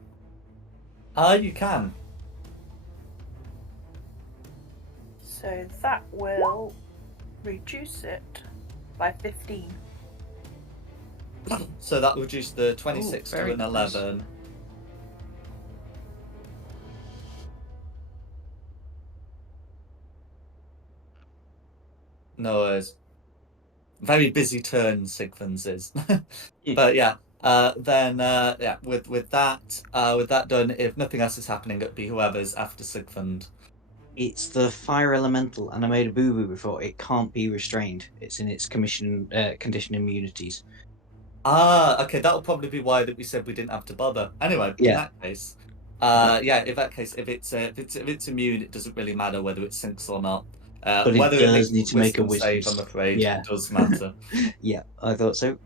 You can. So that will reduce it by 15. So that will reduce the 26 to an 11. No worries. Very busy turn, Sigfund's is. But yeah, with that done, if nothing else is happening, it'd be whoever's after Sigfund. It's the fire elemental, and I made a boo-boo before. It can't be restrained. It's in its condition immunities. Okay, that'll probably be why that we said we didn't have to bother. Anyway, in that case, if it's immune, it doesn't really matter whether it sinks or not. But it whether does it need to make a wisdom wisdom save, I'm afraid, yeah. it does matter. Yeah, I thought so.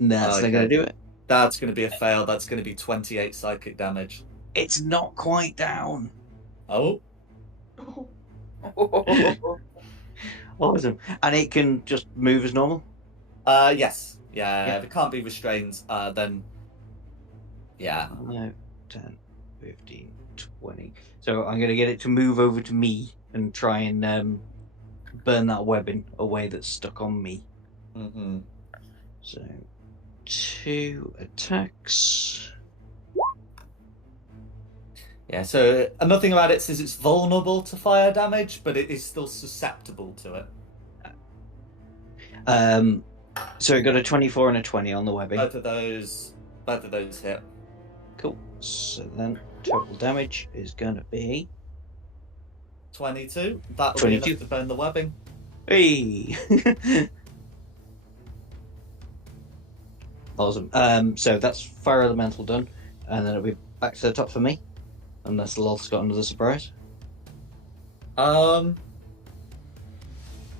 That's not going to do it. That's going to be a fail. That's going to be 28 psychic damage. It's not quite down. Oh. Awesome. And it can just move as normal? Yes. Yeah, if it can't be restrained, then... Yeah. 5, 10, 15, 20. So I'm going to get it to move over to me and try and burn that webbing away that's stuck on me. Mm-hmm. So, 2 attacks. Yeah, so nothing about it says it's vulnerable to fire damage, but it is still susceptible to it. So it got a 24 and a 20 on the webbing. Both of those hit. Cool. So then total damage is going to be 22. That'll 22. be enough to burn the webbing. Hey. Awesome. So that's fire elemental done, and then it'll be back to the top for me, unless Lolth's got another surprise.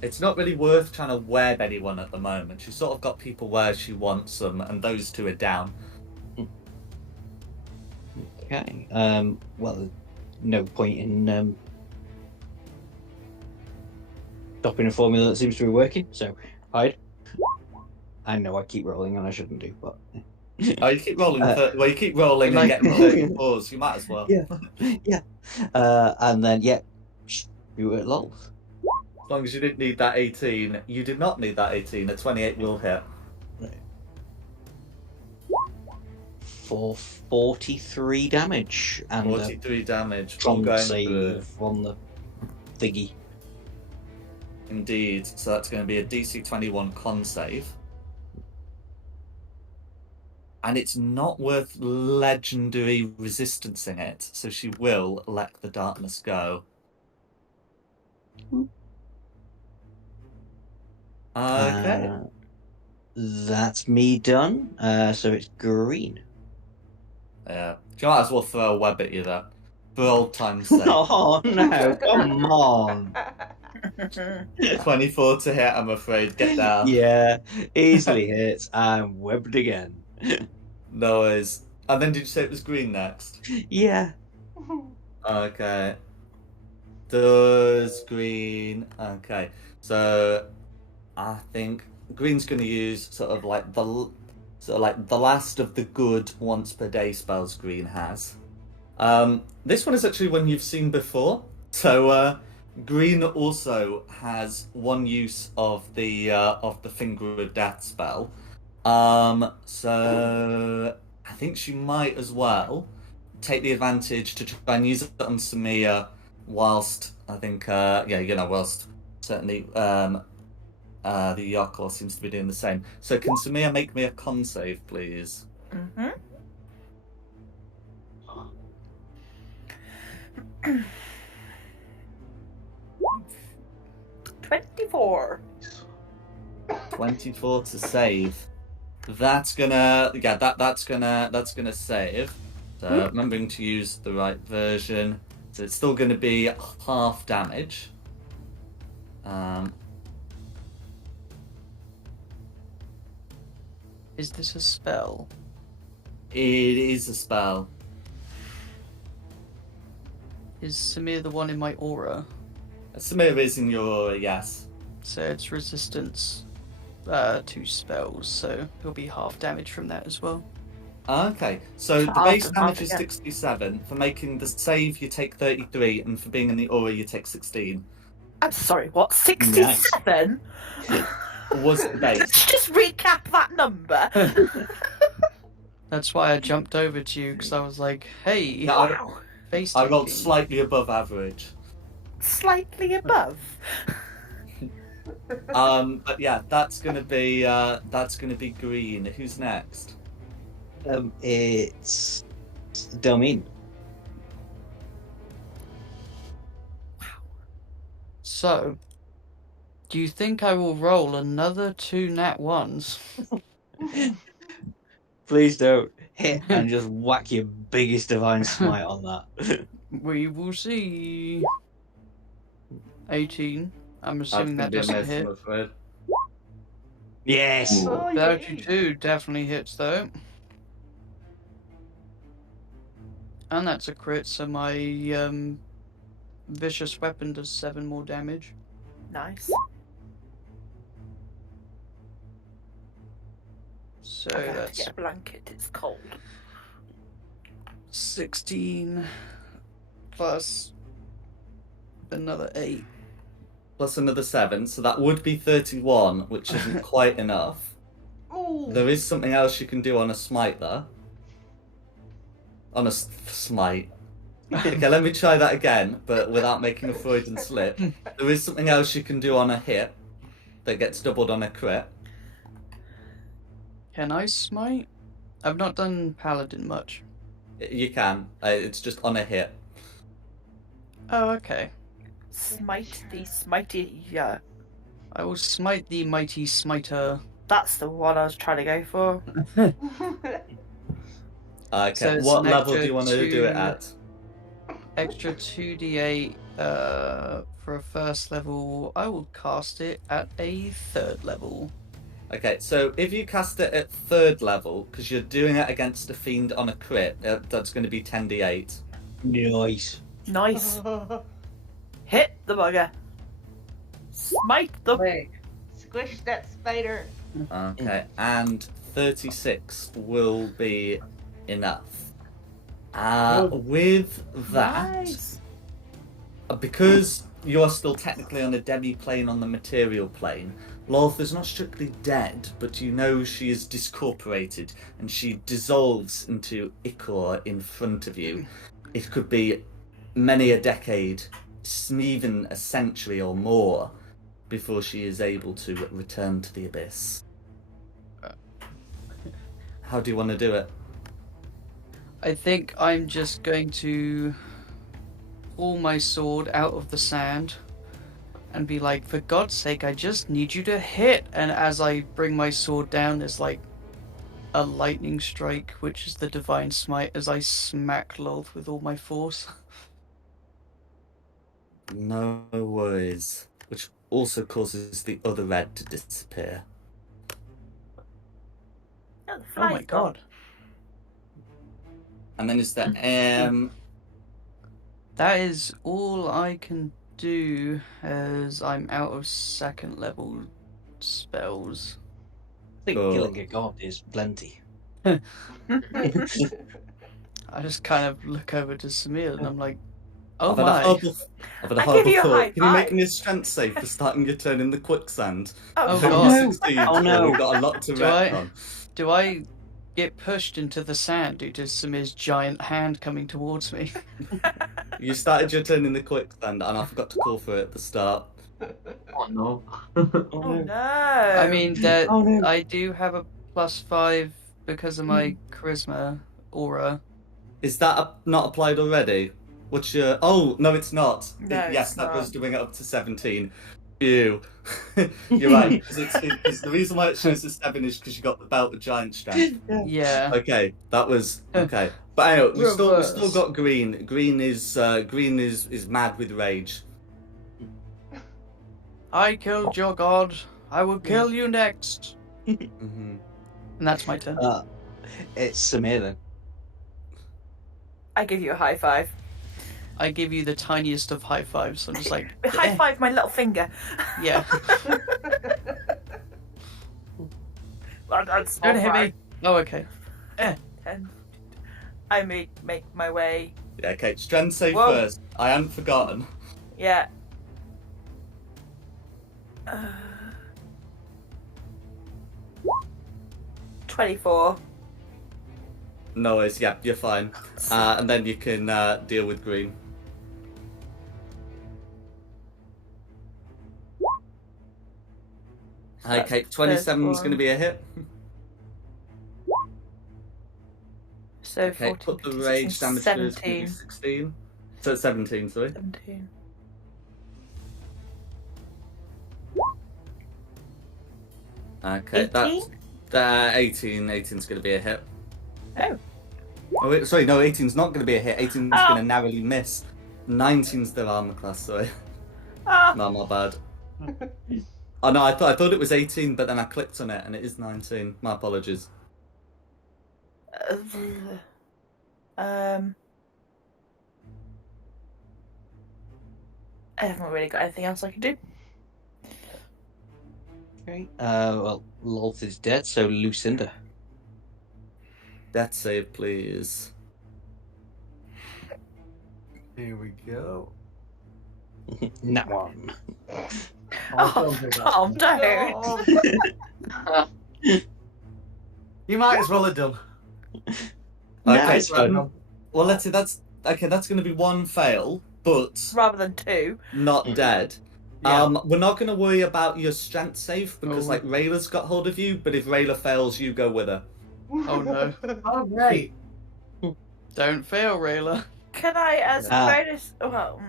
It's not really worth trying to web anyone at the moment. She's sort of got people where she wants them, and those 2 are down. Okay. Well, no point in stopping a formula that seems to be working. So hide. I know I keep rolling and I shouldn't do, but Oh, you keep rolling. You keep rolling and getting 34s. You might as well. Yeah. Yeah. And then you at Lolth. As long as you didn't need that 18, you did not need that 18. A 28 will hit. Right. For 43 damage and 43 damage. con Going save through. on the thingy. Indeed. So that's going to be a DC 21 con save. And it's not worth legendary resistancing it, so she will let the darkness go. Okay. That's me done. So it's green. Yeah. You might as well throw a web at you there. For old time's sake. Oh no, come on. 24 to hit, I'm afraid. Get down. Yeah, easily hits. I'm webbed again. No worries. And then did you say it was green next? Yeah. Okay. Does green... Okay. So, I think green's going to use sort of like the So like the last of the good once per day spells Green has. This one is actually one you've seen before. So Green also has one use of the Finger of Death spell. So I think she might as well take the advantage to try and use it on Samia, whilst I think whilst certainly the Yarklaw seems to be doing the same. So can Samia make me a con save, please? Mm-hmm. 24. 24 to save. That's gonna save. So remembering to use the right version. So it's still gonna be half damage. Is this a spell? It is a spell. Is Samir the one in my aura? Samir is in your aura, yes. So it's resistance to spells, so it'll be half damage from that as well. Okay, so the Half base and damage half is again. 67. For making the save, you take 33, and for being in the aura, you take 16. I'm sorry, what? 67? Was the base? Let's just recap that number. That's why I jumped over to you, because I was like, hey, No, face I rolled taking. slightly above average. Slightly above. But yeah, that's gonna be Green. Who's next? It's Delmine. So, do you think I will roll another 2 nat 1s? Please don't hit and just whack your biggest divine smite on that. We will see. 18. I'm assuming that That's gonna doesn't be a miss, hit. I'm afraid. Yes. Oh, yay. 32 definitely hits though. And that's a crit, so my vicious weapon does 7 more damage. Nice. So I'm gonna have to that's get a blanket, it's cold. 16 plus another 8. Plus another 7, so that would be 31, which isn't quite enough. Ooh. There is something else you can do on a smite, though. On a smite. Okay, let me try that again, but without making a Freudian slip. There is something else you can do on a hit that gets doubled on a crit. Can I smite? I've not done paladin much. You can. It's just on a hit. Oh, okay. Smite the smitey. Yeah, I will smite the mighty smiter. that's the one I was trying to go for. Okay, So it's what an level do extra you want to do it 2 at? Extra 2d8 for a first level. I will cast it at a 3rd level. Okay, so if you cast it at 3rd level, because you're doing it against a fiend on a crit, that's going to be 10d8. Nice. Nice. Hit the bugger. Smite the. Wait. Squish that spider. Okay, and 36 will be enough. With that, Nice. because you're still technically on a demi-plane on the material plane, Lolth is not strictly dead, but you know she is discorporated, and she dissolves into ichor in front of you. It could be many a decade, even a century or more, before she is able to return to the abyss. How do you want to do it? I think I'm just going to pull my sword out of the sand and be like, for God's sake, I just need you to hit. And as I bring my sword down, there's like a lightning strike, which is the divine smite, as I smack Lolth with all my force. No worries. Which also causes the other red to disappear. Oh, the Oh my fly's gone. god. And then is there That is all I can do, as I'm out of 2nd level spells. think Cool. killing a god is plenty. I just kind of look over to Samir and I'm like, oh I've had a my. horrible, I've had a I give horrible you a high thought. Can you make five. me a strength save for starting your turn in the quicksand? Oh, If you God. succeed, Oh, no. well, we've got a lot to Do I- wreck on. Do I get pushed into the sand due to Samir's giant hand coming towards me? You started your turn in the quicksand, and I forgot to call for it at the start. Oh no. Oh no. I mean, that Oh, no. I do have a +5 because of my charisma aura. Is that not applied already? What's your... Oh, no, it's not. No, Yes, it's that not. goes to bring it up to 17. Ew. You're right. 'Cause it's the reason why it shows a 7 is because you got the belt of giant strength. Yeah. Okay, that was... Okay. But anyway, we still Reverse. got green. Green is mad with rage. I killed your god. I will kill you next. Mm-hmm. And that's my turn. It's Samir then. I give you a high five. I give you the tiniest of high fives. I'm just like, High five my little finger. yeah. Well done, small Don't hit fry. me. Oh, okay. And I make my way. Yeah, okay, strength save Whoa. first. I hadn't forgotten. Yeah. 24. No worries, yeah, you're fine. And then you can deal with green. That's Okay, the 27 is first going to be a hit. So Okay, 14, put the 15, rage damage to 17. 16. So it's 17, sorry. 17. Okay, 18? that's 18. 18's going to be a hit. Oh. Oh, wait, sorry, no, 18's not going to be a hit. 18's Oh. going to narrowly miss. 19's their armor class, sorry. Ah. No, my bad. Oh no, I thought it was 18, but then I clicked on it and it is 19. My apologies. I haven't really got anything else I can do. Okay. Well, Lolth is dead, so Lucinda. Death save, please. Here we go. That one. Oh, calm down. Oh, You might as well have done. Okay, Nice one. well, let's see. That's going to be one fail, but Rather than 2. not dead. Yeah. We're not going to worry about your strength save because Oh. like Rayla's got hold of you, but if Rayla fails, you go with her. Oh, no. Oh, great. Don't fail, Rayla. Can I, as a Ah. bonus? Well,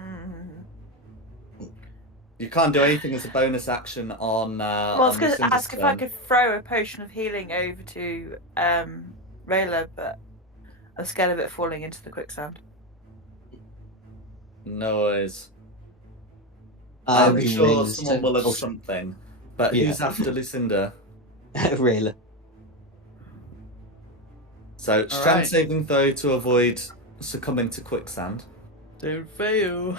You can't do anything as a bonus action on. well, I was on going to Lucinda's ask if I turn. could throw a potion of healing over to Rayla, but I'm scared of it falling into the quicksand. No worries. I'm be sure Rayla's someone turn. will have Oh, something. But Yeah. who's after Lucinda? Rayla. So strength Alright. saving throw to avoid succumbing to quicksand. Don't fail.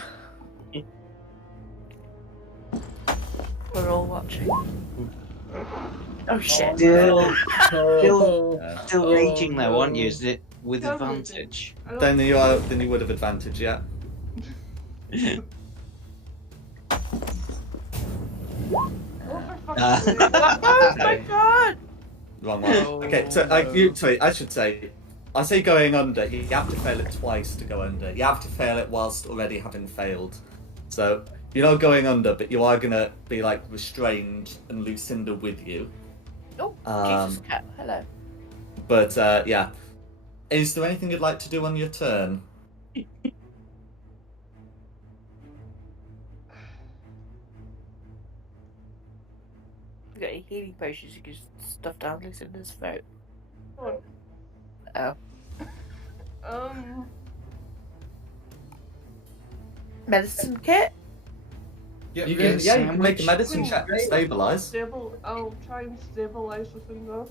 We're all watching. Oh shit. Still Yeah. Oh, raging though, aren't you? no. Is it with Tell me. advantage? I don't- Then you would have advantage, yeah. Oh, for fuck's Ah. sake. Oh my Okay. god! Wrong one. Oh, Okay, so no. sorry, I should say, I say going under. You have to fail it twice to go under. You have to fail it whilst already having failed. So you're not going under, but you are gonna be like restrained and Lucinda with you. Oh, Um, Jesus cat. Hello. But yeah, is there anything you'd like to do on your turn? You got any healing potions you can stuff down Lucinda's throat? Come Oh. on. Medicine kit? Yeah, You get can, a yeah, you can make a sandwich? medicine check to stabilize. I'll try and stabilize the thing though.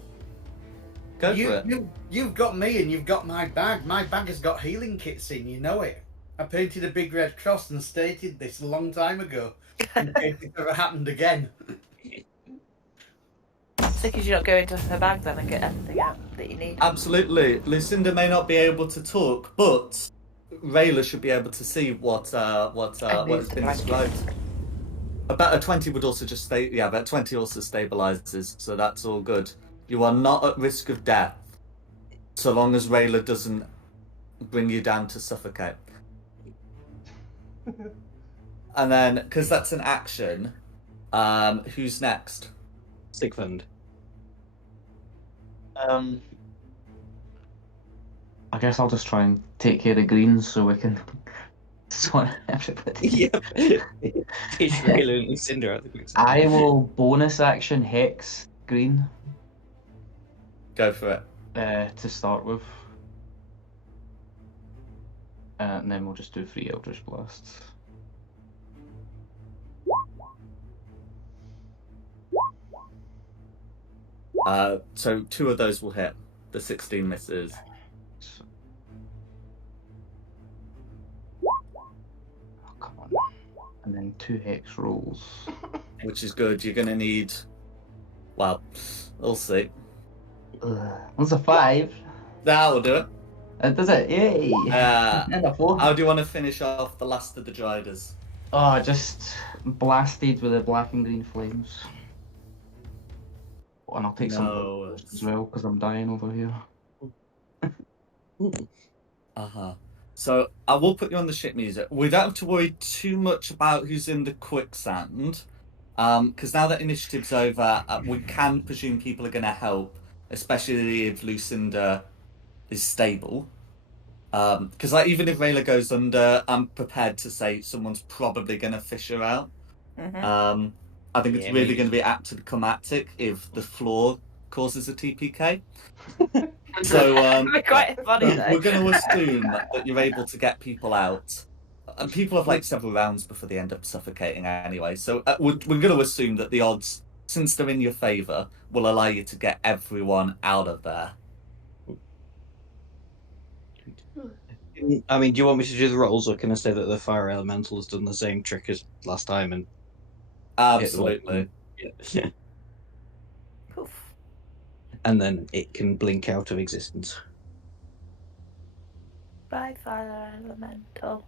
Go for it. You've got me and you've got my bag. My bag has got healing kits in, you know it. I painted a big red cross and stated this a long time ago. In case it ever happened again. So could you not go into her bag then and get everything out that you need? Absolutely. Lucinda may not be able to talk, but Rayla should be able to see what has the been blanket. described. About a 20 would also just stay. Yeah, about 20 also stabilizes, so that's all good. You are not at risk of death, so long as Rayla doesn't bring you down to suffocate. And then, because that's an action, who's next? Sigfund. I guess I'll just try and take care of greens so we can sort everybody. Yep. Fish Rayla and Lucinda out the quick side. I will bonus action hex green Go for it. to start with. And then we'll just do 3 Eldritch Blasts. So 2 of those will hit. The 16 misses. Oh, come on. And then 2 hex rolls. Which is good. You're gonna need. Well, we'll see. That's a 5. That will do it. Does it? Yay! And a 4. How do you want to finish off the last of the Driders? Oh, just blasted with the black and green flames. Oh, and I'll take some as well because I'm dying over here. So I will put you on the ship music. We don't have to worry too much about who's in the quicksand, because now that initiative's over, we can presume people are going to help, especially if Lucinda is stable. Because like even if Rayla goes under, I'm prepared to say someone's probably going to fish her out. Mm-hmm. I think it's really going to be apt to become actic if the floor causes a TPK. So That'd be quite funny though. we're going to assume that you're able to get people out. And people have like several rounds before they end up suffocating anyway. So we're going to assume that the odds, since they're in your favour, will allow you to get everyone out of there. I mean, do you want me to do the rolls, or can I say that the fire elemental has done the same trick as last time and Absolutely. yeah. Poof. And then it can blink out of existence? Bye, fire elemental.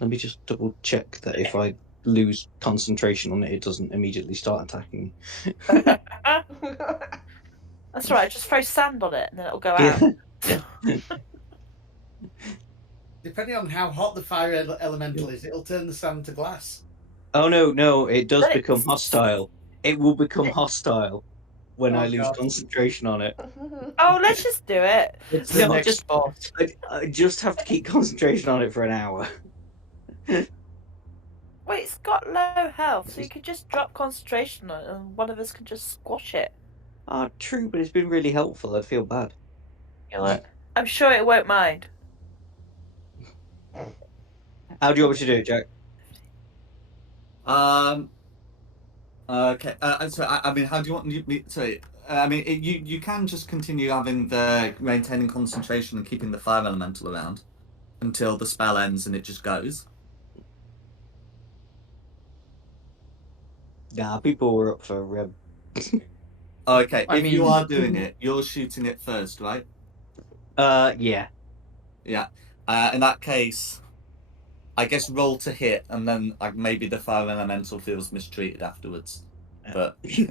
Let me just double check that if I lose concentration on it, it doesn't immediately start attacking me. That's right. Just throw sand on it and then it'll go out. Depending on how hot the fire elemental is, it'll turn the sand to glass. Oh no, it does But become it's- hostile. It will become hostile when I lose God. concentration on it. Oh, let's just do it. It's No, the next just- boss. I just have to keep concentration on it for an hour. Wait, it's got low health, so you could just drop concentration on it and one of us can just squash it. Ah, true, but it's been really helpful. I feel bad. Kill it. I'm sure it won't mind. How do you want me to do it, Jack? Okay. So I mean, how do you want me? Sorry. I mean, you can just continue having the maintaining concentration and keeping the fire elemental around until the spell ends and it just goes. Nah, people were up for Okay. I If you mean- are doing it, you're shooting it first, right? yeah. Yeah. In that case, I guess roll to hit, and then maybe the fire elemental feels mistreated afterwards. But I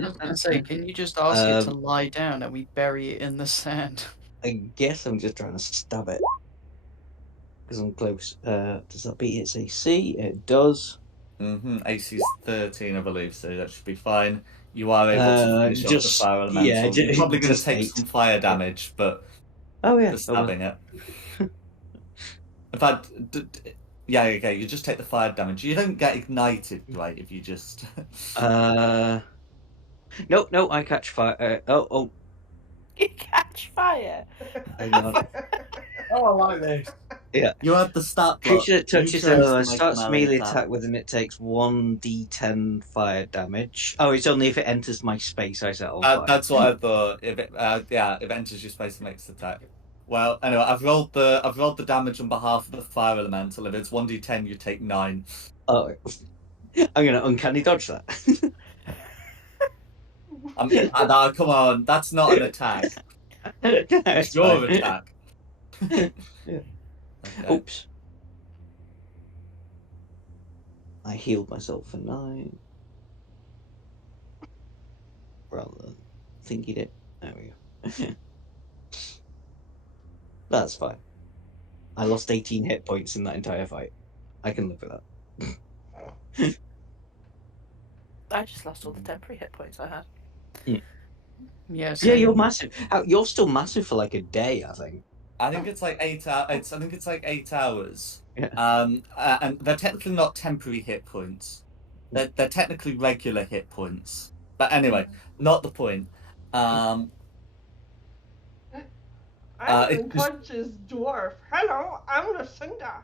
was gonna say, can you just ask it to lie down and we bury it in the sand? I guess I'm just trying to stab it. Because I'm close. Does that beat its AC? It does. AC's 13, I believe, so that should be fine. You are able to finish off the just- fire elemental. yeah, You're probably going to just take 8. some fire damage, but Oh yeah. for stabbing it. In fact, yeah, okay, you just take the fire damage. You don't get ignited, right, if you just... No, I catch fire. Oh, You catch fire. hang on. Oh, I like this. You have the stat block. Creature that You touches chose to another make starts a melee attack. attack with, and it takes 1d10 fire damage. Oh, it's only if it enters my space I set on fire. That's what I thought. If it, if it enters your space, it makes an attack. Well, anyway, I've rolled the damage on behalf of the fire elemental. If it's 1d10, you take 9. Oh, I'm gonna uncanny dodge that. No, come on, that's not an attack. It's your attack. Yeah. Okay. Oops. I healed myself for 9. Rather than thinking it. There we go. That's fine. I lost 18 hit points in that entire fight. I can live with that. I just lost all the temporary hit points I had. Yeah, Yeah, same. you're massive. You're still massive for like a day, I think. I think it's like 8 hours. I think it's like 8 hours. Yeah. And they're technically not temporary hit points. They're technically regular hit points. But anyway, not the point. I'm It an unconscious dwarf. Hello, I'm Lucinda.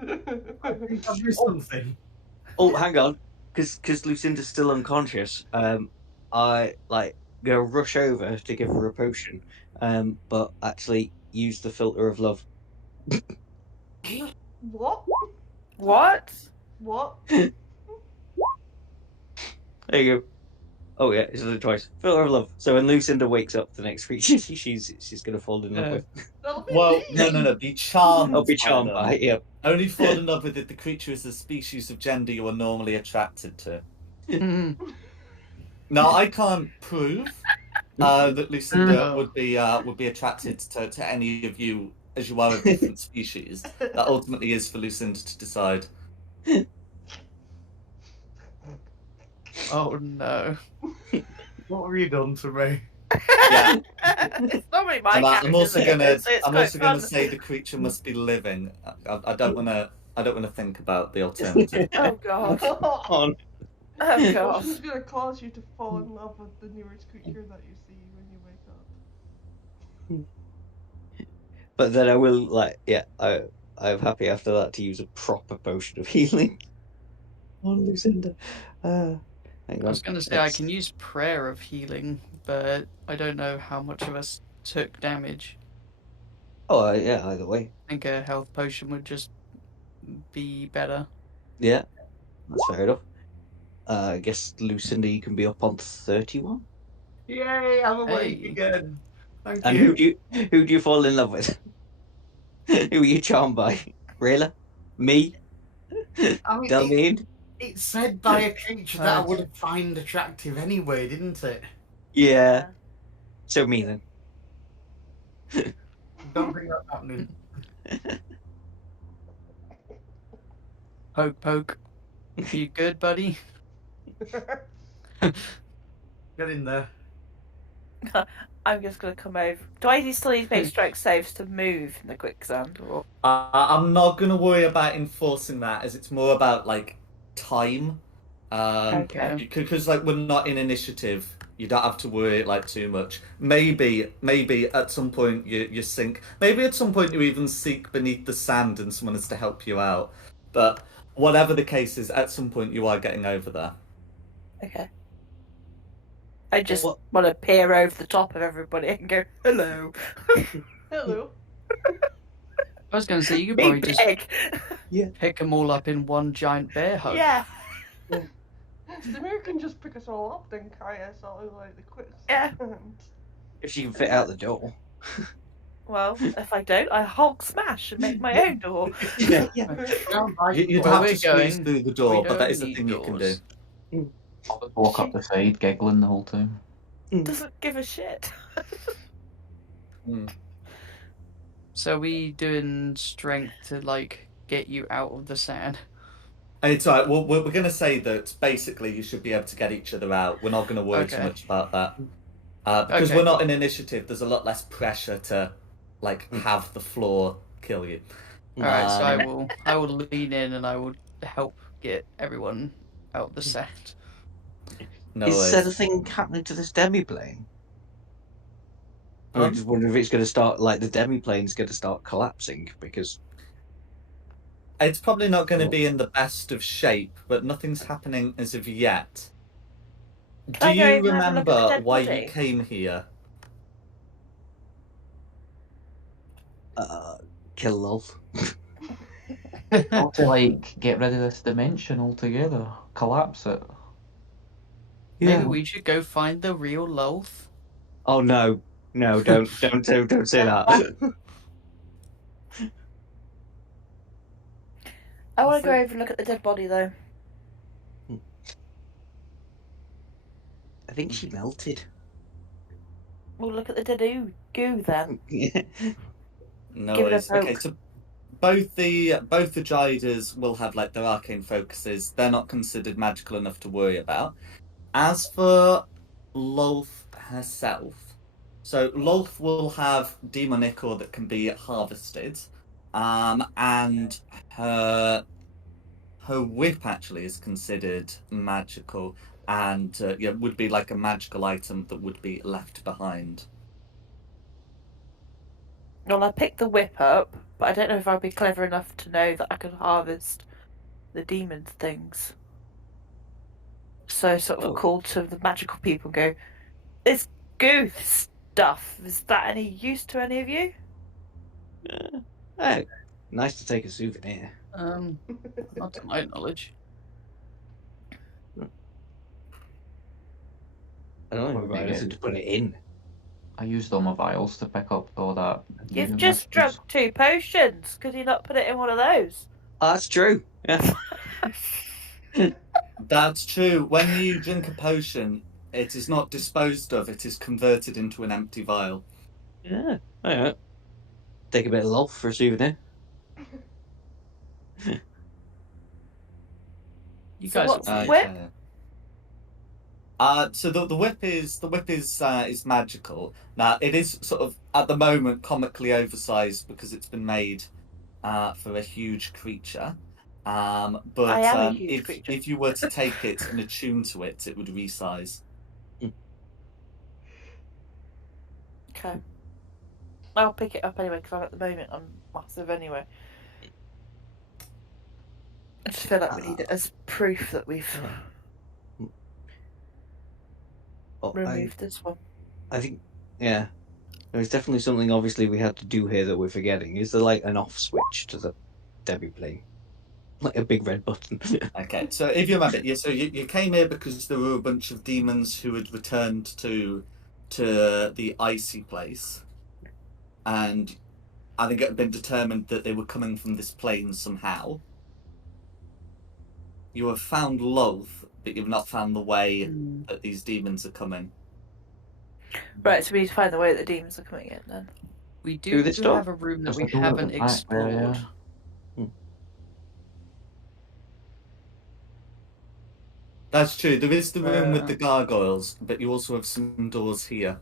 I think I've missed something. Oh, hang on, because Lucinda's still unconscious. I like go rush over to give her a potion. But actually use the filter of love. What? What? What? There you go. Oh yeah, it's done it twice. Filter of love. So when Lucinda wakes up, the next creature she's gonna fall in love with. That'll be Well, me. no. Be charmed. I'll be by charmed them. by it. Yep. Only fall in love with it. The creature is the species of gender you are normally attracted to. Now, I can't prove that Lucinda would be attracted to any of you, as you are of different species. That ultimately is for Lucinda to decide. Oh no. What have you done to me? Yeah. It's not really my And character. I'm also gonna fun. say the creature must be living. I don't wanna think about the alternative. Oh god. On. Oh god. This is gonna cause you to fall in love with the nearest creature that you see when you wake up. But then I will I'm happy after that to use a proper potion of healing on Lucinda. Hang I was on. going to say I can use prayer of healing, but I don't know how much of us took damage. Oh yeah, either way. I think a health potion would just be better. Yeah, that's fair enough. I guess Lucinda, you can be up on 31. Yay, I'm awake Hey. again. Thank And you. who do you fall in love with? Who are you charmed by? Rayla? Me? I mean, Delmine? it's said by a creature that I would find attractive anyway, didn't it? Yeah. So me then. Don't think that's happening. Poke, poke. You good, buddy? Get in there. I'm just gonna come over. Do I still need to make strength saves to move in the quicksand? Or... I'm not gonna worry about enforcing that, as it's more about like time. Okay. Because like we're not in initiative, you don't have to worry like too much. Maybe at some point you sink. Maybe at some point you even sink beneath the sand and someone has to help you out. But whatever the case is, at some point you are getting over there. Okay. I just want to peer over the top of everybody and go, hello. Hello. I was going to say, you could Big probably just pig. pick them all up in one giant bear hug. Yeah. Samir can just pick us all up, then carry us all over like the quicksand. Yeah. If she can fit out the door. Well, if I don't, I Hulk smash and make my own door. Yeah. You'd Well, have we're to squeeze going. through the door, We but that don't is a need thing you can do. doors. I'll just walk up the side, giggling the whole time. Doesn't give a shit. So we doing strength to like get you out of the sand. It's alright. Well, we're going to say that basically you should be able to get each other out. We're not going to worry too Okay. much about that. Because Okay. we're not in initiative, there's a lot less pressure to like have the floor kill you. Alright, so I will lean in and I will help get everyone out of the sand. No Is worries. anything happening to this demi-plane? I just wonder if it's going to start, like, the demi-plane's going to start collapsing, because... It's probably not going to be in the best of shape, but nothing's happening as of yet. Do Can I go you and have a look at the remember dead why body? you came here? Kill lol. Or to like get rid of this dimension altogether, collapse it. Maybe we should go find the real Lolth. Oh no, don't say that. I want to go over and look at the dead body though. I think she melted. We'll look at the dead goo then. No Give it a worries. Okay, poke. so both the Jiders will have like their arcane focuses. They're not considered magical enough to worry about. As for Lolth herself, so Lolth will have demon ichor that can be harvested, and her whip actually is considered magical, and would be like a magical item that would be left behind. Well, I picked the whip up, but I don't know if I'd be clever enough to know that I could harvest the demon things. So sort of call to the magical people and go, this goo stuff, is that any use to any of you? Oh, nice to take a souvenir. Not to my knowledge. I don't think we've got anything to put it in. I used all my vials to pick up all that. You've just drunk 2 potions. Could you not put it in one of those? Oh, that's true. Yeah. That's true. When you drink a potion, it is not disposed of, it is converted into an empty vial. Yeah. All right. Take a bit of love for a souvenir. You So guys what's are the whip? So the whip is magical. Now it is sort of at the moment comically oversized because it's been made for a huge creature. But I am a huge creature. if you were to take it and attune to it, it would resize. Okay. I'll pick it up anyway because at the moment I'm massive anyway. I just feel like we need it as proof that we've removed this one. I think, yeah. There's definitely something obviously we had to do here that we're forgetting. Is there like an off switch to the Debbie plane? Like a big red button. Okay, so if you remember, so you came here because there were a bunch of demons who had returned to the icy place, and I think it had been determined that they were coming from this plane somehow. You have found Lolth, but you've not found the way that these demons are coming. Right, so we need to find the way that the demons are coming in then. We Through do this door? have a room that There's we a door at the haven't back there, explored. yeah. That's true. There is the room with the gargoyles, but you also have some doors here.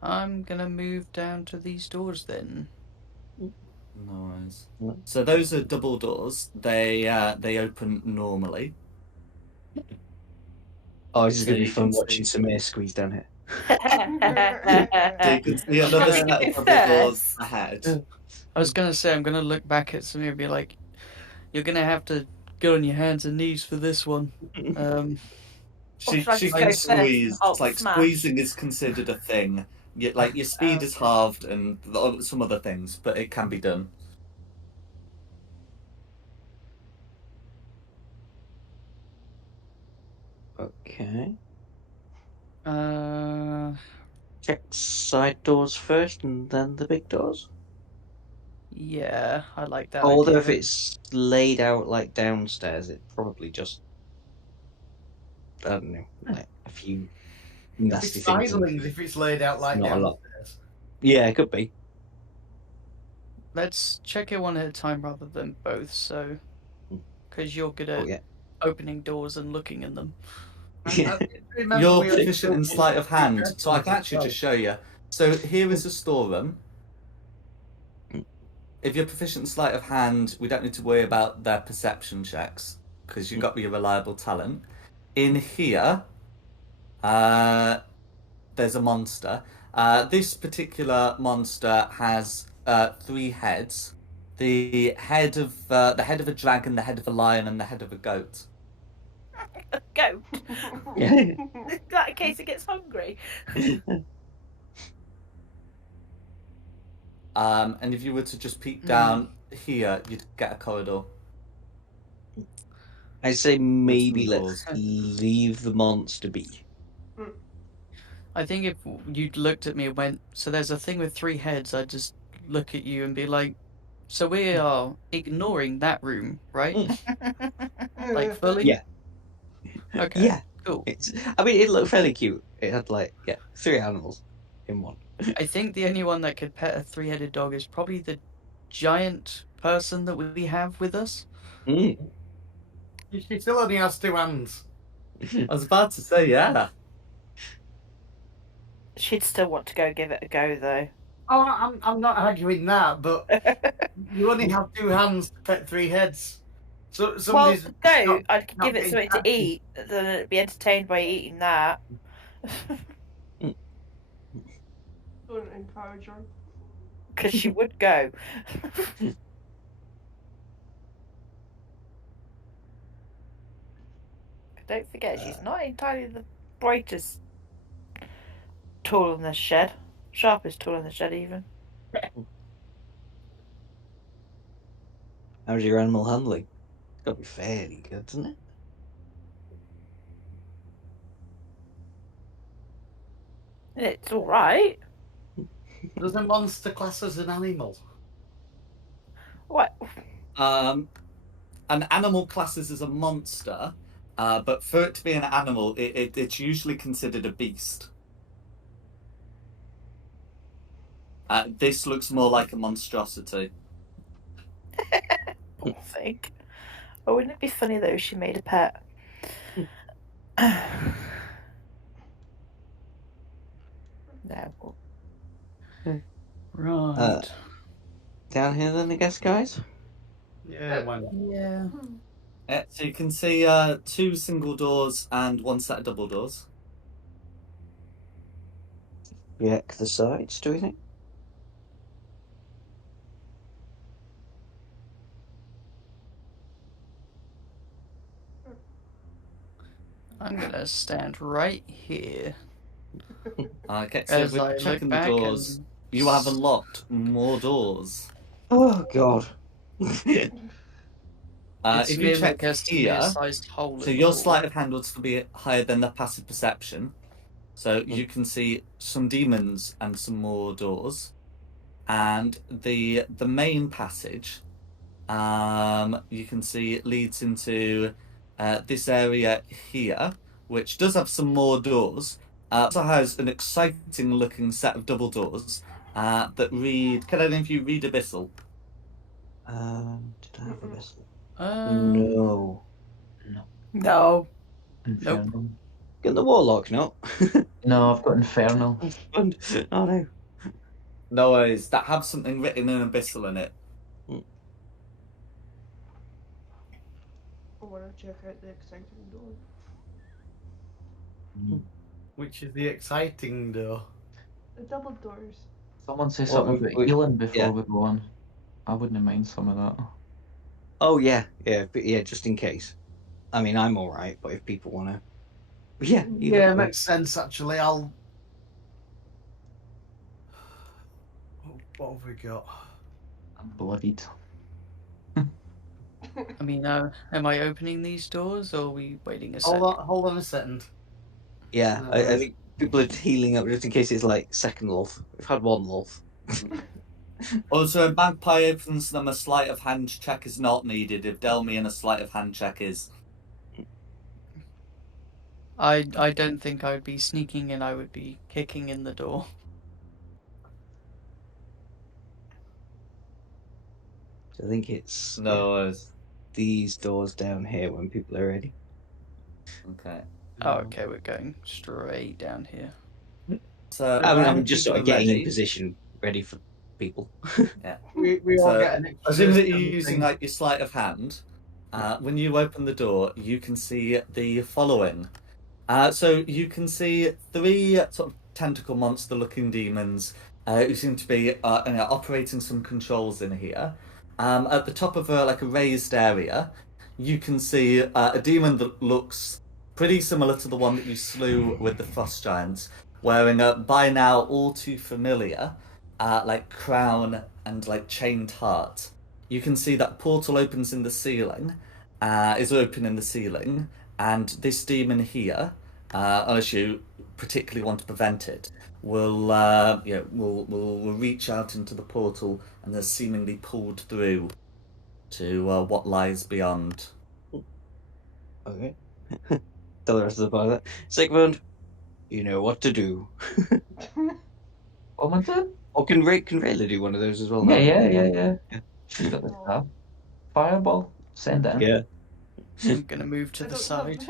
I'm gonna move down to these doors then. Nice. So those are double doors. They open normally. Oh, this is So going to be you fun can watching see- Samir squeeze down here. So you can see another set of double doors ahead. I was gonna say I'm gonna look back at Samir and be like, "You're gonna have to get on your hands and knees for this one." She should I just can go squeeze. first and It's like smash? squeezing is considered a thing. Like your speed is halved and some other things, but it can be done. Okay. Check Side doors first and then the big doors? Yeah, I like that. Although idea. if it's laid out like downstairs, it probably just, I don't know, like a few nasty It's things. idlings if it's laid out like Not a lot. downstairs. Yeah, it could be. Let's check it one at a time rather than both, so because you're good at Oh, yeah. opening doors and looking in them. Remember You're we proficient in also- sleight of hand, so I can actually just show you. So here is a storeroom. If you're proficient in sleight of hand, we don't need to worry about their perception checks because you've got your reliable talent. In here, there's a monster. This particular monster has 3 heads: the head of a dragon, the head of a lion, and the head of a goat. A goat. Yeah. Is that in case it gets hungry? And if you were to just peek down here, you'd get a corridor. I say maybe some let's doors. leave the monster be. I think if you'd looked at me and went, so there's a thing with 3 heads, I'd just look at you and be like, so we are ignoring that room, right? Like fully? Yeah. Okay. Yeah. Cool. I mean, it looked fairly cute. It had 3 animals in one. I think the only one that could pet a 3-headed dog is probably the giant person that we have with us. Mm. She still only has 2 hands. I was about to say, yeah. She'd still want to go give it a go, though. Oh, I'm not arguing that, but you only have 2 hands to pet 3 heads. So Well, somebody's go. not- I'd give not it being something to happy. eat, then it'd be entertained by eating that. Don't encourage her. Because she would go. Don't forget, she's not entirely the brightest tool in the shed. Sharpest tool in the shed, even. How's your animal handling? It's got to be fairly good, doesn't it? It's alright. Does a monster class as an animal? What? An animal classes as a monster, but for it to be an animal, it's usually considered a beast. This looks more like a monstrosity. Poor thing. Oh, wouldn't it be funny, though, if she made a pet? No. Right. Down here then, I guess, guys? Yeah, why not? Yeah. So you can see 2 single doors and 1 set of double doors. Check the sides, do we think? I'm gonna stand right here. Okay, so As I we're look checking the back doors. and... You have unlocked more doors. Oh, God. It's If you check a here, sized hole so in the your wall. sleight of hand would still be higher than the passive perception. So you can see some demons and some more doors. And the main passage, you can see leads into this area here, which does have some more doors. Also has an exciting looking set of double doors that read, can any of you read Abyssal? Did I have a vessel? Um, No. No. Infernal. Get the warlock, no? No, I've got Infernal. Oh, no. No worries, that have something written in Abyssal in it. I want to check out the exciting door. Which is the exciting door. The double doors. Someone say Well, something about we- healing before yeah. we go on. I wouldn't mind some of that. Oh, yeah. But just in case. I mean, I'm alright, but if people want to... Yeah, Yeah, makes sense actually. What have we got? I'm bloodied. I mean, am I opening these doors or are we waiting a second? Hold on a second. Yeah, No, I think people are healing up just in case it's like second love. We've had one love. Also, a magpie opens them, a sleight of hand check is not needed. If Delmian, a sleight of hand check is. I don't think I would be sneaking in, I would be kicking in the door. So I think it's No worries. these doors down here when people are ready. Okay. Oh, okay, we're going straight down here. So I'm just sort of getting in ready. position, ready for people. We all So, get an extra. Assume that you're using like your sleight of hand. When you open the door, you can see the following. So you can see 3 sort of tentacle monster-looking demons who seem to be operating some controls in here. At the top of a raised area, you can see a demon that looks pretty similar to the one that you slew with the frost giants, wearing a by now all too familiar like crown and like chained heart, you can see that portal opens in the ceiling, is open in the ceiling, and this demon here, unless you particularly want to prevent it, will will reach out into the portal and is seemingly pulled through to what lies beyond. Okay. Tell the rest of the party that. Sigmund, you know what to do. What am I doing? Or can Rayla do one of those as well? Yeah, now? yeah. She's got the staff. Fireball. Send it in. Yeah. I'm gonna move to the side.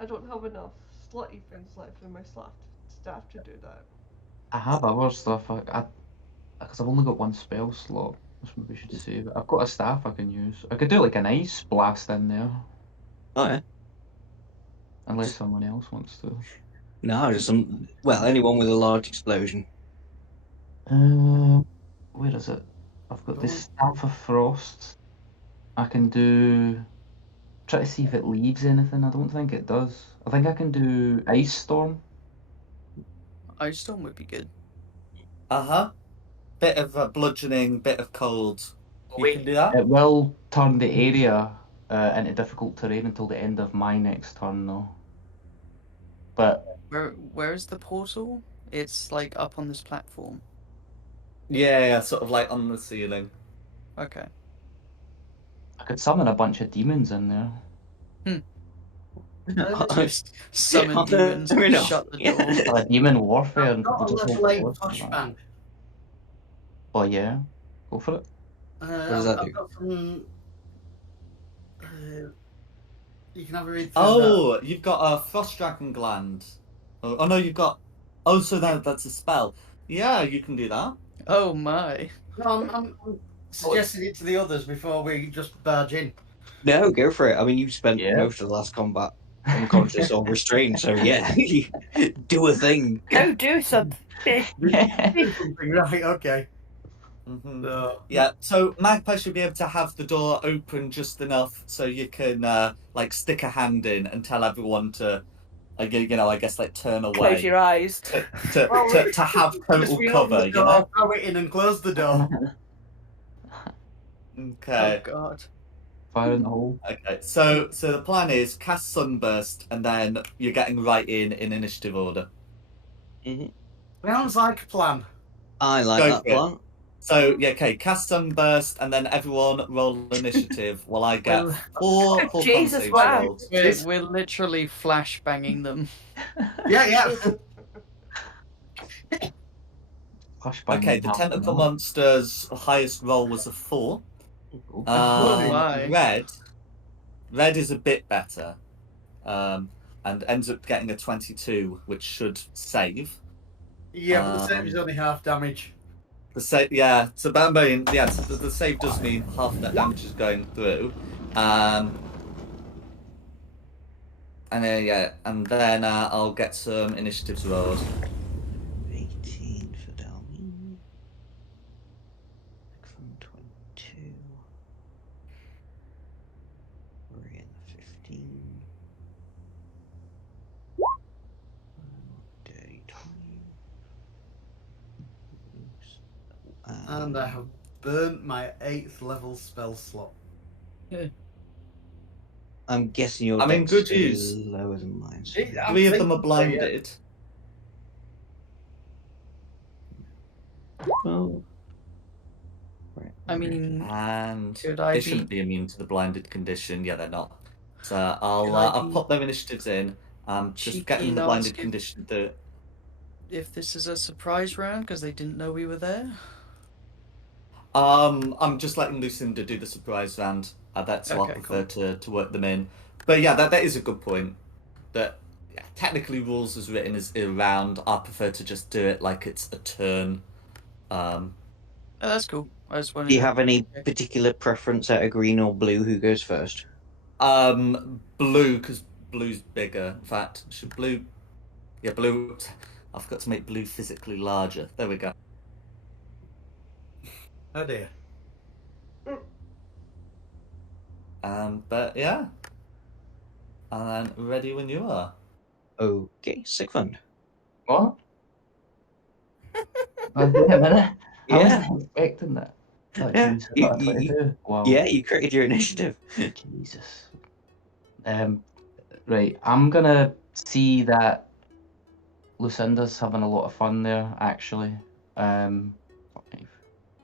I don't have enough slotty things left in my staff to do that. I have other stuff. Because I've only got one spell slot. That's what we should save. I've got a staff I can use. I could do like an ice blast in there. Oh yeah. Unless someone else wants to. No, just some. Well, anyone with a large explosion. Where is it? I've got this Staff of Frost. I can do. Try to see if it leaves anything. I don't think it does. I think I can do Ice Storm. Ice Storm would be good. Bit of bludgeoning, bit of cold. You Wait, can do that. It will turn the area into difficult terrain until the end of my next turn, though. But Where is the portal? It's like up on this platform. Yeah, sort of like on the ceiling. Okay. I could summon a bunch of demons in there. Just summon Oh, demons, fair enough. shut the Yeah. door. Demon warfare. And Got a just level hold 8 forth and that. flashbang. Oh yeah, go for it. does that I've do? got some. You can have a read through that. Oh, you've got a frost dragon gland. Oh no, you've got. Oh, so that's a spell. Yeah, you can do that. Oh my. No, I'm suggesting it to the others before we just barge in. No, go for it. I mean, you spent Yeah. most of the last combat unconscious or restrained, so yeah, do a thing. Go do something. Right, okay. Mhm. So, Yeah, so Magpie should be able to have the door open just enough so you can like stick a hand in and tell everyone to, I guess like turn away. Close your eyes. To have total we open cover, the you door, know. throw it in and close the door. Okay. Oh god. Fire in the hole. Okay. So the plan is cast Sunburst and then you're getting right in initiative order. Sounds like a plan. I like Go that for it. plan. So yeah, okay, cast Sunburst and then everyone roll initiative while I get four Jesus, con-saves wow. rolled. We're literally flashbanging them. Yeah. Flashbang Okay, in the half an tentacle hour. monster's highest roll was a 4. Oh my. Red is a bit better, and ends up getting a 22, which should save. Yeah, but the save is only half damage. The save, yeah, it's about a million. Yeah, so the save does mean half of that damage is going through. And then I'll get some initiatives rolled. 18 for Dalmy. 22. We're in 15. Dirty 20. And I have burnt my 8th level spell slot. I'm guessing your I mean, dex good is news. lower than mine. So. I 3 of think them are so, blinded. Oh. Right. I mean, And could I they be- shouldn't be immune to the blinded condition. Yeah, they're not. So I'll Could I I'll be pop their initiatives in. cheeky Just getting and the blinded ask if- condition through. if this is a surprise round because they didn't know we were there. I'm just letting Lucinda do the surprise round. That's how I Okay, prefer to work them in. But yeah, that is a good point. That technically rules as written is a round. I prefer to just do it like it's a turn. Oh, that's cool. I just wanted Do you to- have any particular preference out of green or blue? Who goes first? Blue, because blue's bigger. In fact, should blue? Yeah, blue. I forgot to make blue physically larger. There we go. Oh dear. But yeah. And ready when you are. Okay, Sigmund. What? Wait a minute. I Yeah. wasn't expecting that. Like, Yeah. geez, I got a 22. Wow. Yeah, you created your initiative. Jesus. Right, I'm gonna see that Lucinda's having a lot of fun there, actually. 5,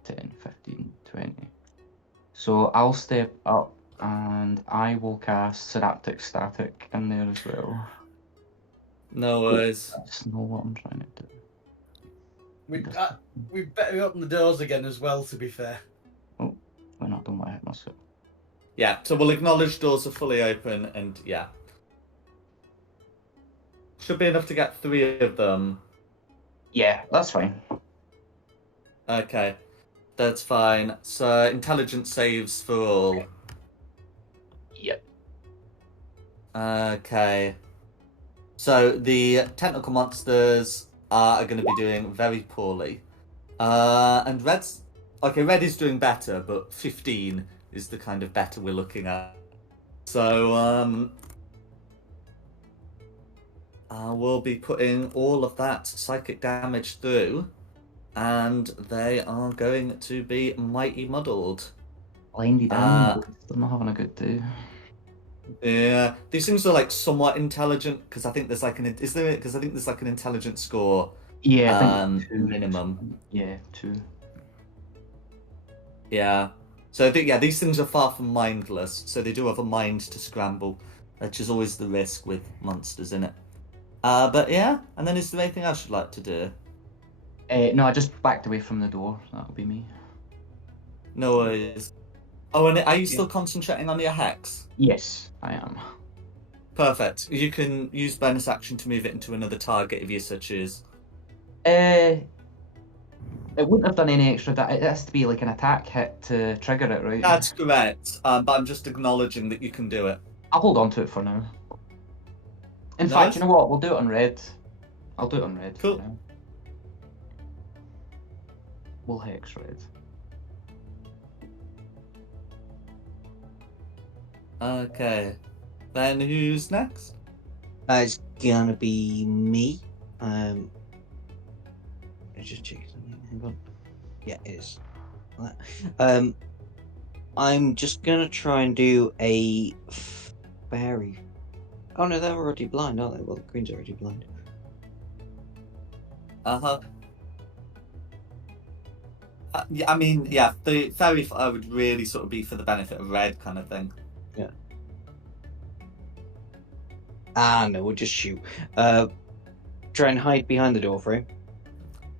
10, 15, 20. So I'll step up and I will cast Synaptic Static in there as well. No worries. I just know what I'm trying to do. We better open the doors again as well, to be fair. Oh, why not? Don't want to hit myself. Yeah, so we'll acknowledge doors are fully open, and yeah. Should be enough to get 3 of them. Yeah, that's fine. Okay, that's fine. So, intelligence saves for all. Yep. Okay. So, the technical monsters are going to be doing very poorly. And Red's... Okay, Red is doing better, but 15 is the kind of better we're looking at. So, we'll be putting all of that psychic damage through, and they are going to be mighty muddled. Blinded animals. They're not having a good day. Yeah, these things are like somewhat intelligent because I think there's like an intelligence score. Yeah, I think 2 minimum. Yeah, 2. Yeah. So I think these things are far from mindless, so they do have a mind to scramble, which is always the risk with monsters, isn't it? But yeah, and then is there anything else you'd like to do? No, I just backed away from the door. That'll be me. No worries. Oh, and are you still concentrating on your hex? Yes, I am. Perfect. You can use bonus action to move it into another target if you so choose. It wouldn't have done any extra. It has to be like an attack hit to trigger it, right? That's correct. But I'm just acknowledging that you can do it. I'll hold on to it for now. In fact, you know what? We'll do it on red. I'll do it on red. Cool. For now. We'll hex red. Okay. Then who's next? It's gonna be me. Let's just check something. Hang on. Yeah, it is. I'm just gonna try and do a fairy. Oh no, they're already blind, aren't they? Well, the queen's already blind. Yeah, I mean, yeah, the fairy fire would really sort of be for the benefit of red kind of thing. Yeah. No, we'll just shoot. Try and hide behind the door frame.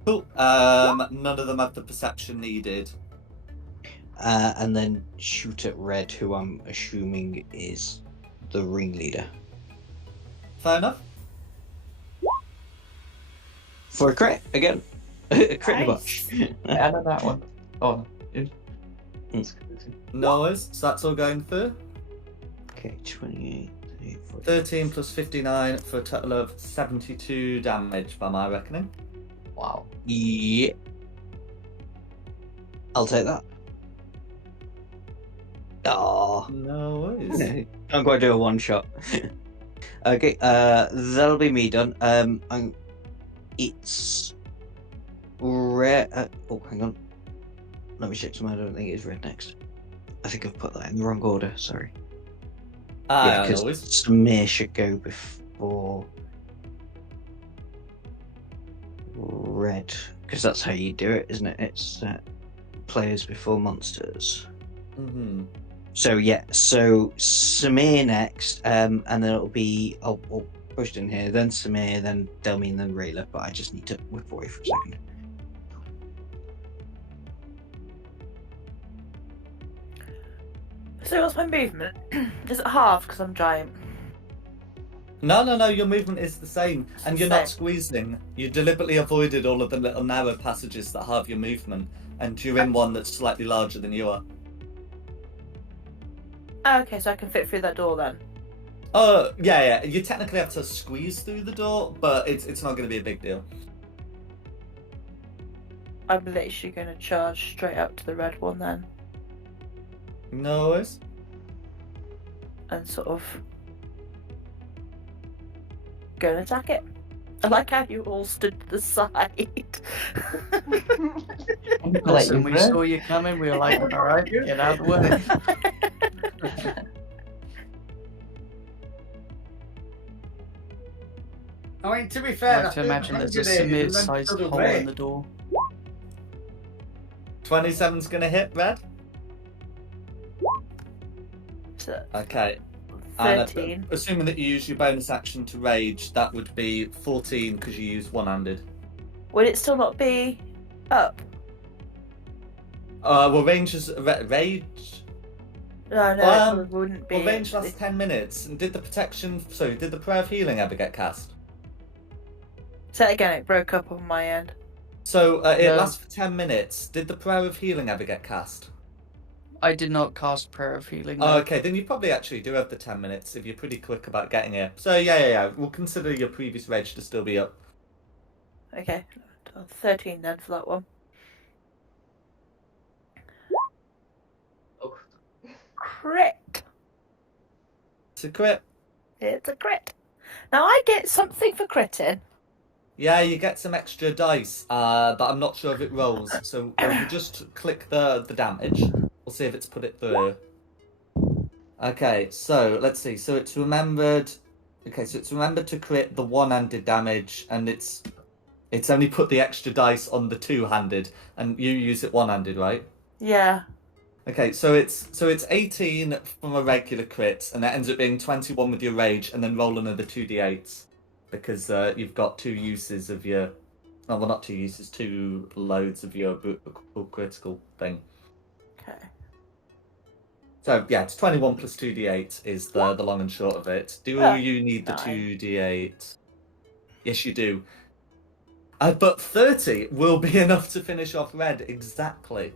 Cool. None of them have the perception needed. And then shoot at red, who I'm assuming is the ringleader. Fair enough. For a crit, again. A crit Nice. I know that one. Oh, It's crazy. No worries. So that's all going through. Okay, 28, 40. 13 plus 59 for a total of 72 damage by my reckoning. Wow. Yeah. I'll take that. Oh, No worries. can't quite do a one shot. Okay, that'll be me done. It's red. Oh, hang on. Let me check some. I don't think it's red next. I think I've put that in the wrong order. Sorry. Yeah, No because worries. Samir should go before red, because that's how you do it, isn't it? It's players before monsters. Mm-hmm. So yeah, so Samir next, and then it'll be I'll push it in here, then Samir, then Delmi, and then Rayla. But I just need to whip away for a second. So what's my movement? Is it half because I'm giant? No, your movement is the same, and you're not Same. squeezing. You deliberately avoided all of the little narrow passages that have your movement, and you're in one that's slightly larger than you are. Oh, okay, so I can fit through that door then. Oh, yeah. You technically have to squeeze through the door, but it's not going to be a big deal. I'm literally going to charge straight up to the red one then, No worries. and sort of go and attack it. I like how you all stood to the side. Listen, we saw you coming. We were like, all right, get out of the way. I mean, to be I fair, like to imagine there's a Samir-sized hole in the door. 27's going to hit, Red. So, Okay. And 13. assuming that you use your bonus action to rage, that would be 14 because you use one-handed. Would it still not be up? Well, range is rage. No, it probably wouldn't be. Well, range lasts 10 minutes. And did the protection? Sorry, did the prayer of healing ever get cast? Say it again. It broke up on my end. So it No. lasts for 10 minutes. Did the prayer of healing ever get cast? I did not cast Prayer of Healing. Oh, No. okay, then you probably actually do have the 10 minutes if you're pretty quick about getting here. So yeah. We'll consider your previous reg to still be up. Okay, 13 then for that one. Oh. Crit. It's a crit. It's a crit. Now I get something for critting. Yeah, you get some extra dice, but I'm not sure if it rolls. So we'll just click the damage. We'll see if it's put it through. Okay, so let's see. So it's remembered. Okay, so it's remembered to crit the one-handed damage, and it's only put the extra dice on the two-handed, and you use it one-handed, right? Yeah. Okay, so it's 18 from a regular crit, and that ends up being 21 with your rage, and then roll another 2d8s because you've got two uses of your. Oh, well, not two uses, two loads of your critical thing. Okay. So yeah, it's 21 plus 2d8 is the long and short of it. Do you need the 2d8? Yes, you do. But 30 will be enough to finish off Red exactly.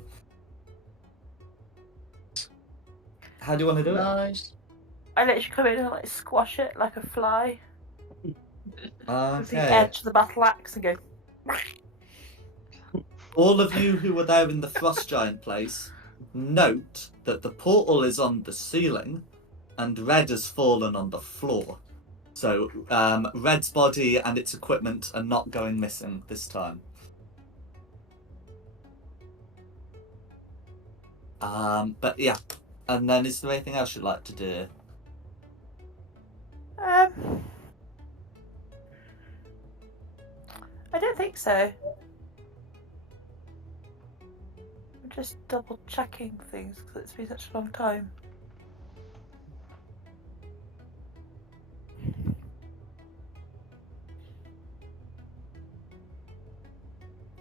How do you want to do it? Nice. I literally come in and like squash it like a fly. With the Okay. edge of the battle axe and go. All of you who were there in the Frost Giant place, note that the portal is on the ceiling and Red has fallen on the floor. So Red's body and its equipment are not going missing this time. But yeah. And then is there anything else you'd like to do? I don't think so. I'm just double checking things because it's been such a long time.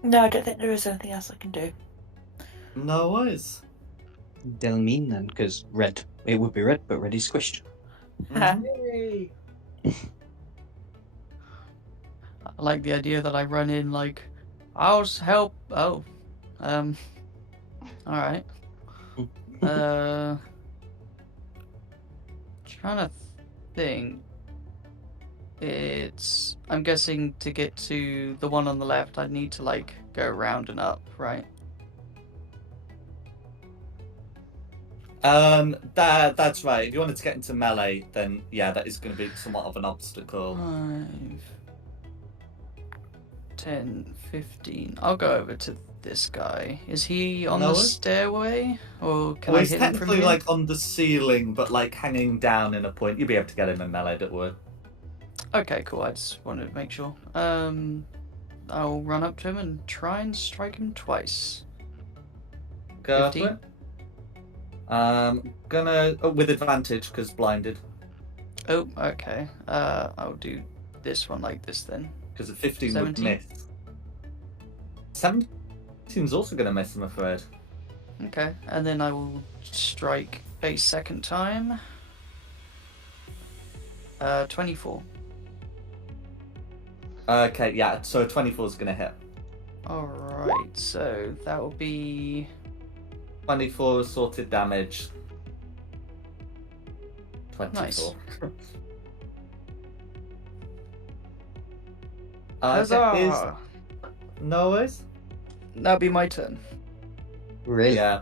No, I don't think there is anything else I can do. No worries. Delmine then, because red. It would be red, but red is squished. Yay. I like the idea that I run in like, I'll help. Oh, all right. Trying to think. I'm guessing to get to the one on the left, I need to like go round and up, right? That's right. If you wanted to get into melee, then yeah, that is going to be somewhat of an obstacle. 5, 10, 15. I'll go over to this guy. Is he on the No. stairway, or can Well, I he's hit him from technically here? like on the ceiling, but like hanging down in a point. You'll be able to get him in melee, don't worry. Okay, cool. I just wanted to make sure. I'll run up to him and try and strike him twice. Go 15. for it. Gonna with advantage because blinded. Oh, okay. I'll do this one like this then. Because a 15 17. would miss. 17's also gonna miss, I'm afraid. Okay, and then I will strike a second time. 24. Okay, yeah. So 24's gonna hit. Alright, so that will be 24 assaulted damage. 24. Nice. That is Huzzah! no worries. That'll be my turn. Really? Yeah.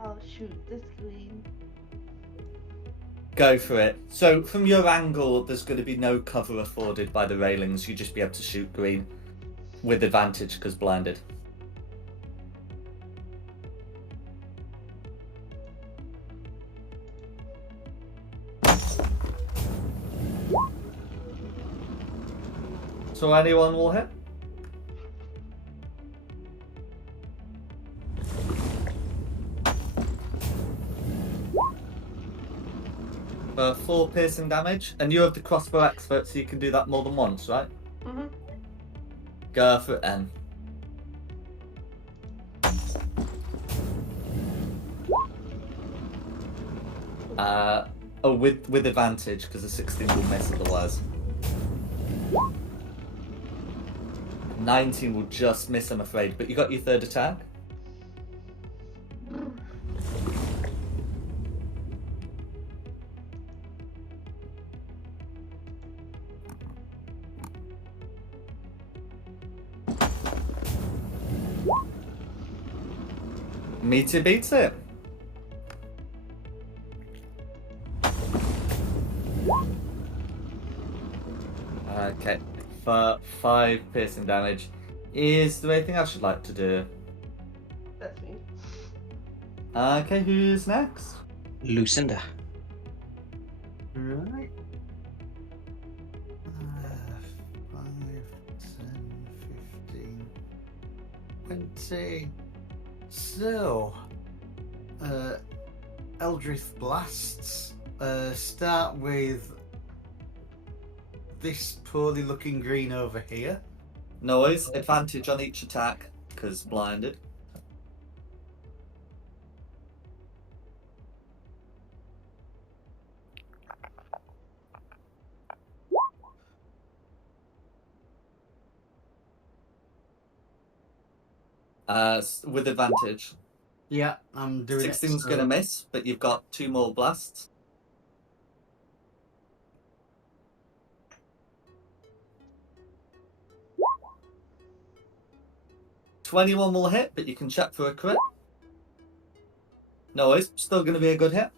I'll shoot this green. Go for it. So from your angle, there's going to be no cover afforded by the railings. You just be able to shoot green with advantage because blinded. So anyone will hit? For 4 piercing damage, and you have the crossbow expert, so you can do that more than once, right? Mm-hmm. Go for it then. With advantage, because the 16 will miss otherwise. 19 will just miss, I'm afraid, but you got your third attack. Meter beats it. Okay, for 5 piercing damage. Is there anything else you'd like to do? That's me. Okay, who's next? Lucinda. Right. 5, 10, 15, 20. So, Eldritch Blasts start with this poorly looking green over here. Noise, advantage on each attack, because blinded. With advantage. Yeah, I'm doing 16's it. gonna miss, but you've got 2 more blasts. $21 will hit, but you can check for a crit. No, it's still going to be a good hit.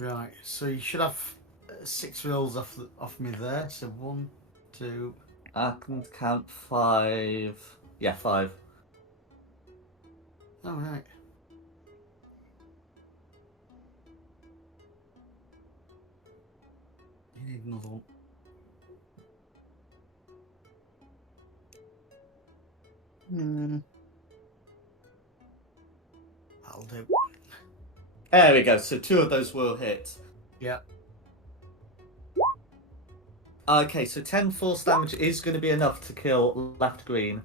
Right, so you should have 6 rolls off me there. So 1, 2. I can count 5. Yeah, 5. All right. You need another one. That'll do. There we go. So 2 of those will hit. Yeah. Okay, so 10 force damage is going to be enough to kill left green.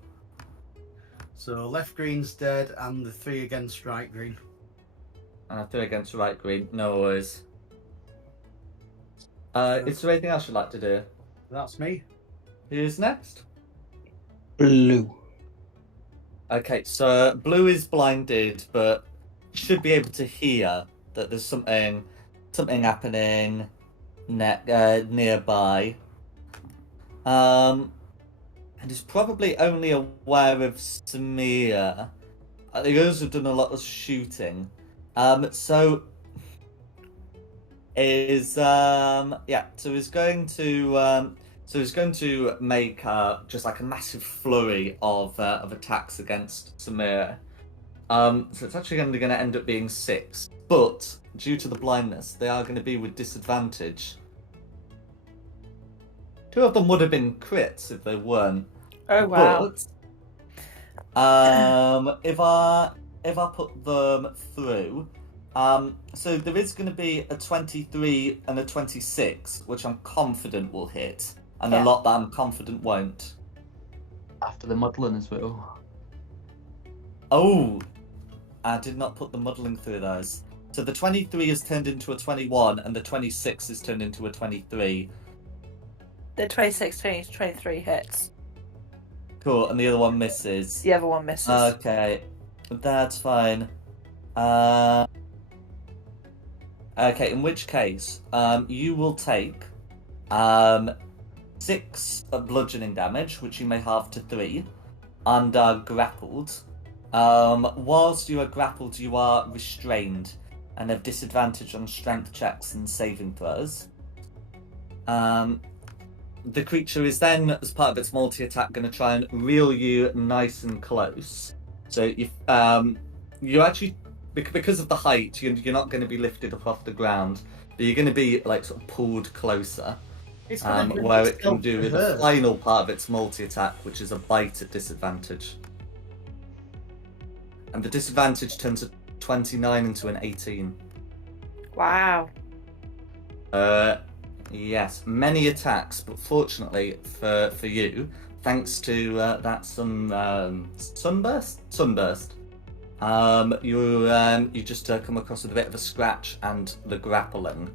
So left green's dead, and the 3 against right green. And 3 against right green. No worries. Is there anything else you'd like to do? That's me. Who's next? Blue. Okay, so blue is blinded, but should be able to hear that there's something happening nearby. And is probably only aware of Samir. The others have done a lot of shooting. So he's going to make just like a massive flurry of attacks against Samir. So it's actually going to end up being 6, but due to the blindness, they are going to be with disadvantage. 2 of them would have been crits if they weren't. Oh wow! But if I put them through, so there is going to be a 23 and a 26, which I'm confident will hit, and a lot that I'm confident won't. After the muddling as well. Oh, I did not put the muddling through those. So the 23 is turned into a 21, and the 26 is turned into a 23. The 26, 20, 23 hits. Cool, and the other one misses. The other one misses. Okay, that's fine. Okay, in which case, you will take 6 bludgeoning damage, which you may halve to 3, and are grappled. Whilst you are grappled, you are restrained and have disadvantage on strength checks and saving throws. The creature is then, as part of its multi-attack, going to try and reel you nice and close. So you actually, because of the height, you're not going to be lifted up off the ground, but you're going to be like sort of pulled closer. It's gonna bring Where it can itself do to the her. final part of its multi-attack, which is a bite at disadvantage. And the disadvantage turns a 29 into an 18. Wow. Yes, many attacks, but fortunately for you, thanks to that sunburst, you just come across with a bit of a scratch and the grappling.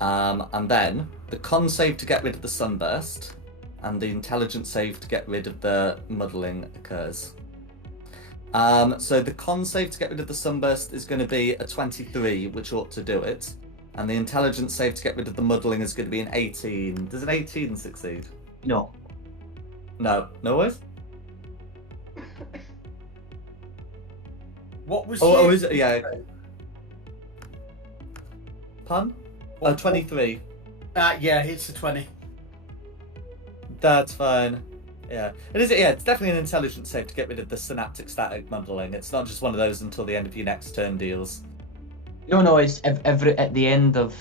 And then the con save to get rid of the sunburst and the intelligence save to get rid of the muddling occurs. So the con save to get rid of the sunburst is going to be a 23, which ought to do it. And the intelligence save to get rid of the muddling is going to be an 18. Does an 18 succeed? No. No. No worries? What was Oh, she? is it? Yeah. Pun? 23. Yeah, it's a 20. That's fine. Yeah. It is. Yeah, it's definitely an intelligence save to get rid of the synaptic static muddling. It's not just one of those until the end of your next turn deals. No, it's every at the end of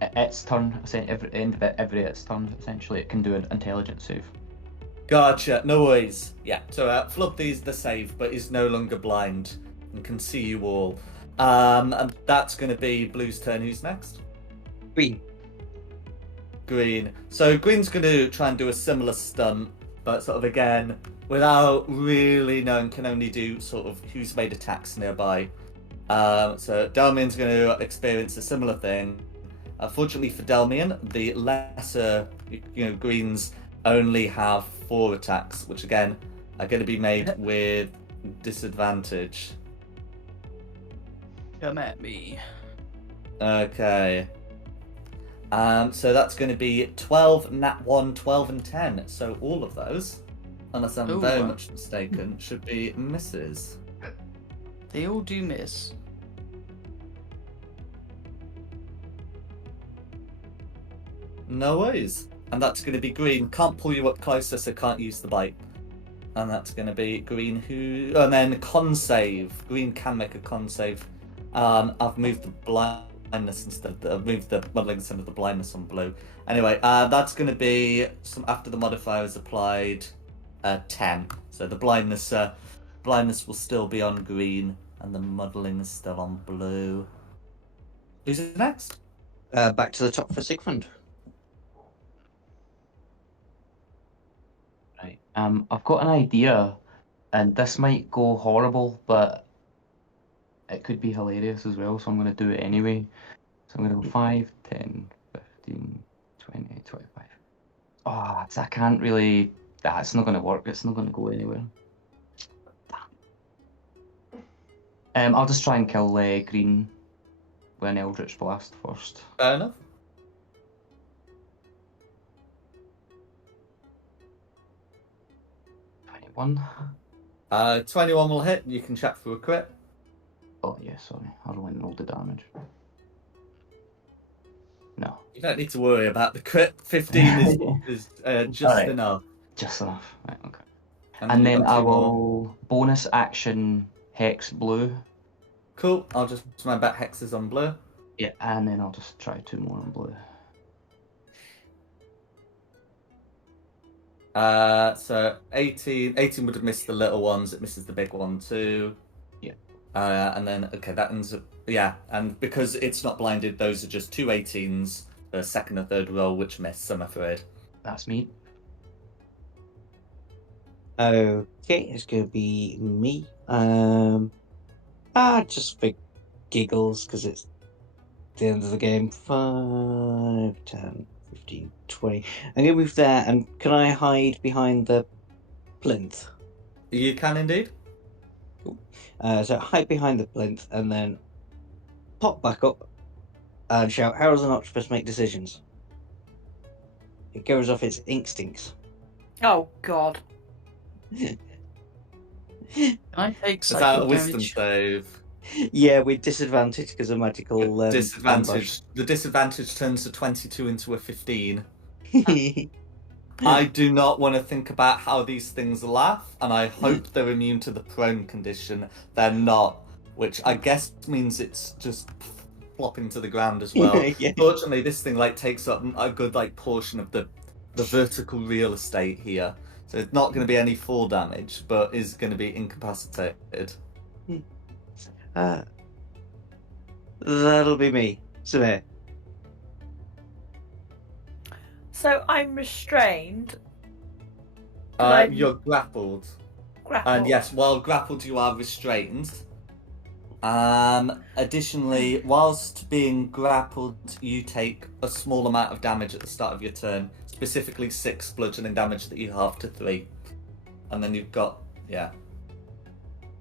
its turn. Every its turn, essentially, it can do an intelligence save. Gotcha. No worries. Yeah. So Flubby's the save, but is no longer blind and can see you all. And that's going to be Blue's turn. Who's next? Green. Green. So Green's going to try and do a similar stunt, but sort of again without really knowing, can only do sort of who's made attacks nearby. So Delmian's going to experience a similar thing. Fortunately for Delmian, the lesser, Greens only have 4 attacks, which again are going to be made with disadvantage. Come at me. Okay. So that's going to be 12, nat 1, 12, and 10. So all of those, unless I'm very much mistaken, should be misses. They all do miss. No worries. And that's going to be Green. Can't pull you up closer, so can't use the bite. And that's going to be Green who... And then con save. Green can make a con save. I've moved the blindness instead. I've moved the muddling instead of the blindness on Blue. Anyway, that's going to be after the modifier is applied, 10. So the blindness will still be on Green, and the muddling is still on Blue. Who's next? Back to the top for Sigmund. Right. I've got an idea, and this might go horrible, but it could be hilarious as well, so I'm going to do it anyway. So I'm going to go 5, 10, 15, 20, 25. Oh, I can't really... It's not going to work. It's not going to go anywhere. I'll just try and kill Green with an Eldritch Blast first. Fair enough. One. 21 will hit. You can check for a crit. Oh yeah, sorry. I don't want to roll the damage. No. You don't need to worry about the crit. 15 is just Right. enough. Just enough. Right, okay. And And you've then got I 2 more. will bonus action Hex Blue. Cool. I'll just my bet hexes on Blue. Yeah, and then I'll just try 2 more on Blue. So 18 would have missed the little ones. It misses the big one too. Yeah. And then that ends up and because it's not blinded, those are just 2 18s, the second or third roll which miss. I'm afraid. That's me. Okay, it's gonna be me. Just for giggles, because it's the end of the game. 5, 10, 15, 20. I'm gonna move there, and can I hide behind the plinth? You can indeed. So hide behind the plinth, and then pop back up and shout, "How does an octopus make decisions?" It goes off its instincts. Oh God. Can I take Is that a psychic wisdom damage? save? Yeah, with disadvantage because of magical Disadvantage. The disadvantage turns a 22 into a 15. ambush. I do not want to think about how these things laugh, and I hope they're immune to the prone condition. They're not, which I guess means it's just flopping to the ground as well. Yeah. Fortunately, this thing takes up a good portion of the vertical real estate here, so it's not going to be any fall damage, but is going to be incapacitated. That'll be me. Samir. So I'm restrained. I'm You're grappled. And yes, while grappled, you are restrained. Additionally, whilst being grappled, you take a small amount of damage at the start of your turn, specifically 6 bludgeoning damage that you halve to 3. And then you've got,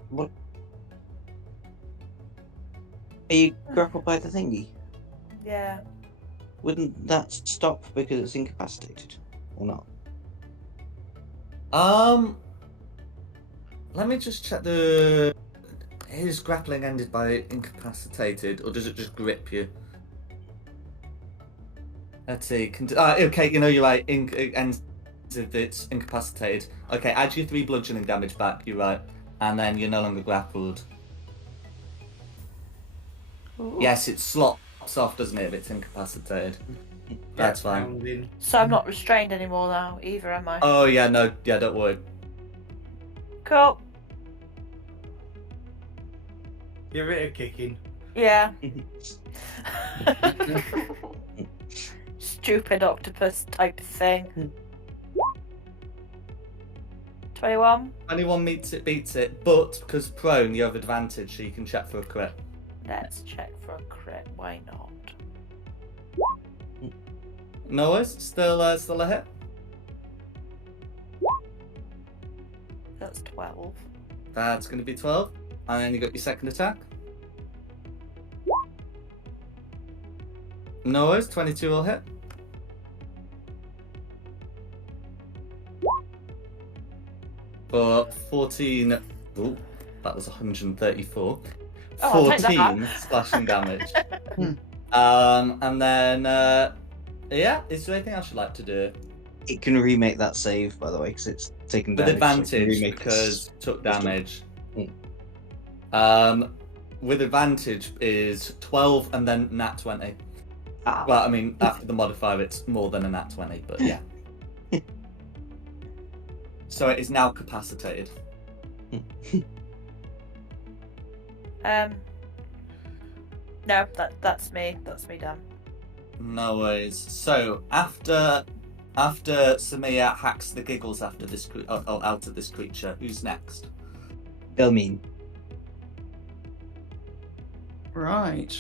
What? Are you grappled by the thingy? Yeah. Wouldn't that stop because it's incapacitated, or not? Let me just check Is grappling ended by incapacitated, or does it just grip you? Let's see. Okay, you're right. It ends if it's incapacitated. Okay, add your 3 bludgeoning damage back. You're right, and then you're no longer grappled. Ooh. Yes, it slops off, doesn't it? If it's incapacitated. That's fine. So I'm not restrained anymore now either, am I? Oh yeah, no, yeah, don't worry. Cool. You're rid of kicking. Yeah. Stupid octopus type thing. 21. 21 beats it, but because prone, you have advantage, so you can check for a crit. Let's check for a crit. Why not? No worries, still a hit. That's 12. That's going to be 12. And then you got your second attack. No worries, 22 will hit. For 14. Ooh, that was 134. Oh, I'll take 14 slashing damage. And then, is there anything else you'd like to do? It can remake that save, by the way, because it's taken With damage. so it can advantage, remake because it took damage. Mm. With advantage is 12 and then nat 20. Ah. Well, I mean, after the modifier, it's more than a nat 20, but yeah. So it is now capacitated. No, that's me. That's me done. No worries. So after Samia hacks the giggles after this out of this creature, who's next? Delmine. Right.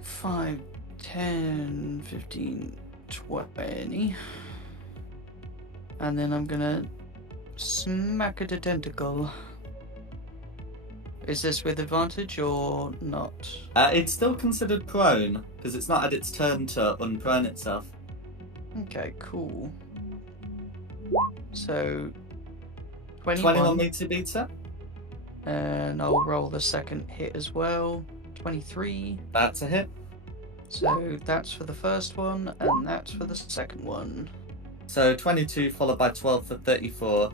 5, 10, 15, 20. And then I'm gonna smack at a tentacle. Is this with advantage or not? It's still considered prone because it's not had its turn to unprone itself. Okay, cool. So 21 meter beater. And I'll roll the second hit as well. 23. That's a hit. So that's for the first one, and that's for the second one. So 22 followed by 12 for 34.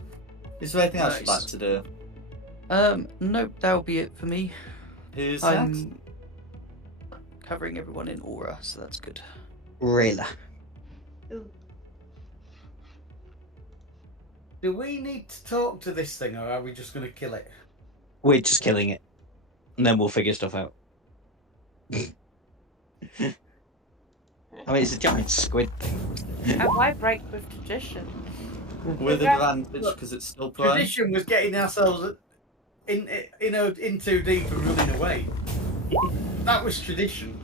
Is there anything else you'd like Nice. to do? Nope, that'll be it for me. Who's next? I'm covering everyone in aura, so that's good. Rayla. Do we need to talk to this thing, or are we just going to kill it? We're just killing it. And then we'll figure stuff out. I mean, it's a giant squid thing. And why break with tradition? With advantage because it's still prone. Tradition was getting ourselves in too deep and running away. That was tradition.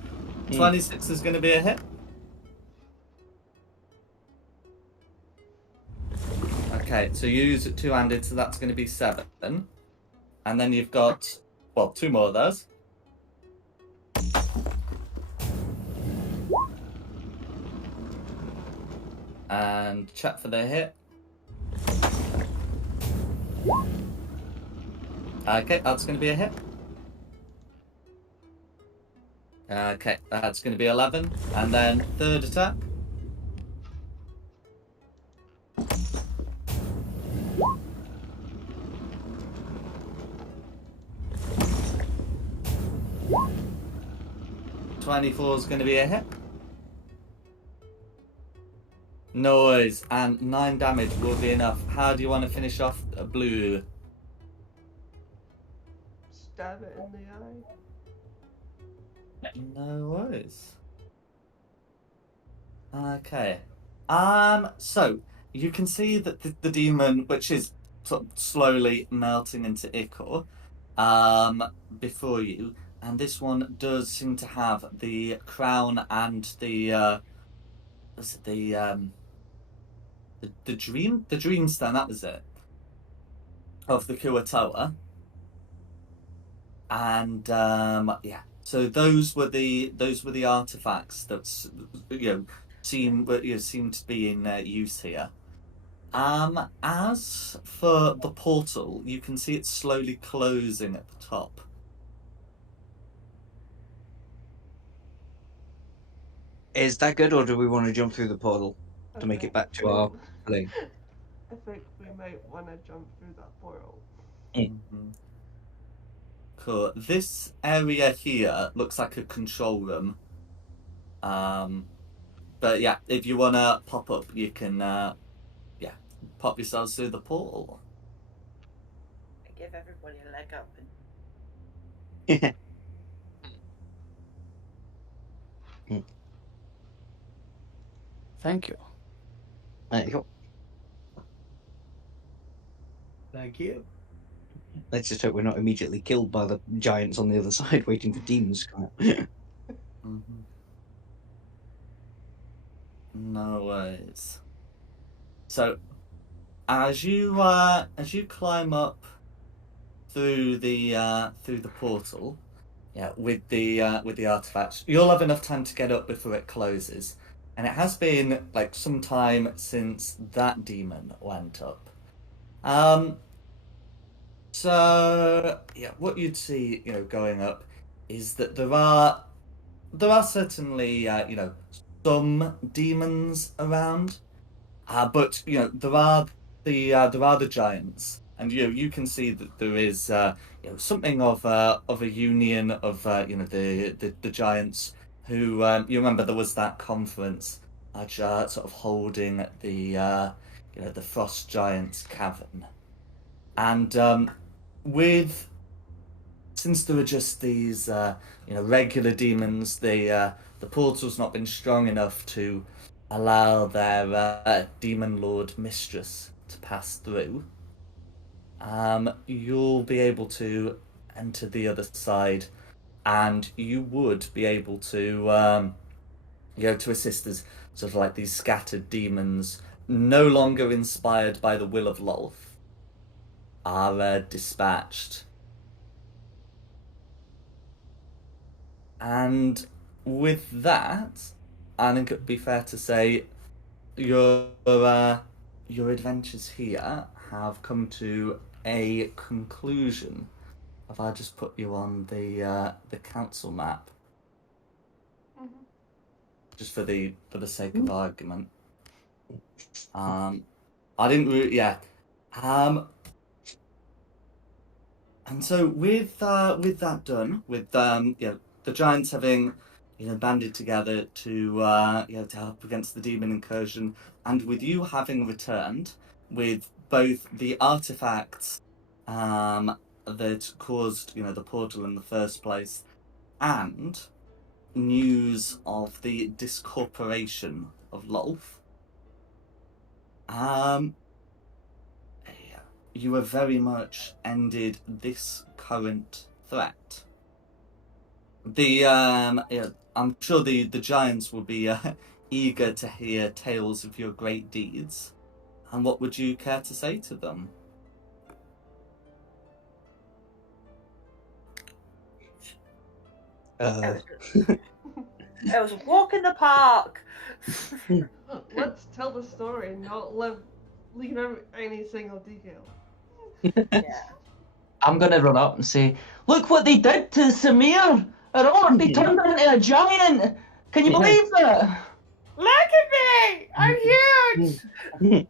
26 is going to be a hit. Okay, so you use it two-handed, so that's going to be 7. And then you've got, well, 2 more of those. and check for the hit. Okay, that's going to be a hit. Okay, that's going to be 11. And then third attack. .24 is going to be a hit. Noise, and 9 damage will be enough. How do you want to finish off Blue? Stab it in the eye. No worries. Okay. So you can see that the demon, which is sort of slowly melting into ichor, before you, and this one does seem to have the crown and the dream stand, that was it, of the Kuatoa. And yeah, so those were the artifacts that seem to be in use here. As for the portal, you can see it slowly closing at the top. Is that good, or do we want to jump through the portal to make it back to our plane? I think we might want to jump through that portal. Mm-hmm. Cool. This area here looks like a control room. But yeah, if you wanna pop up, you can pop yourselves through the portal. I give everybody a leg up. Thank you. There you go. Thank you. Let's just hope we're not immediately killed by the giants on the other side waiting for demons to come out. Mm-hmm. No worries. So, as you climb up through the portal, with the artifacts, you'll have enough time to get up before it closes, and it has been like some time since that demon went up. So yeah, what you'd see, going up, is that there are certainly some demons around, but there are the giants, and you can see that there is something of a union of the giants who you remember there was that conference sort of holding the Frost Giants Cavern, and since there were just these regular demons, the portal's not been strong enough to allow their demon lord mistress to pass through. You'll be able to enter the other side, and you would be able to to assist as sort of like these scattered demons, no longer inspired by the will of Lolth, are dispatched. And with that, I think it'd be fair to say your adventures here have come to a conclusion. If I just put you on the council map, just for the sake of argument. I didn't really, and so with that done, with the giants having banded together to to help against the demon incursion, and with you having returned with both the artifacts that caused the portal in the first place, and news of the discorporation of Lolth, you have very much ended this current threat. I'm sure the giants will be eager to hear tales of your great deeds. And what would you care to say to them? It was a walk in the park. Let's tell the story and not leave out any single detail. Yeah. I'm gonna run up and say, "Look what they did to Samir! Her orc, they turned her into a giant! Can you believe that?" Look at me! I'm huge!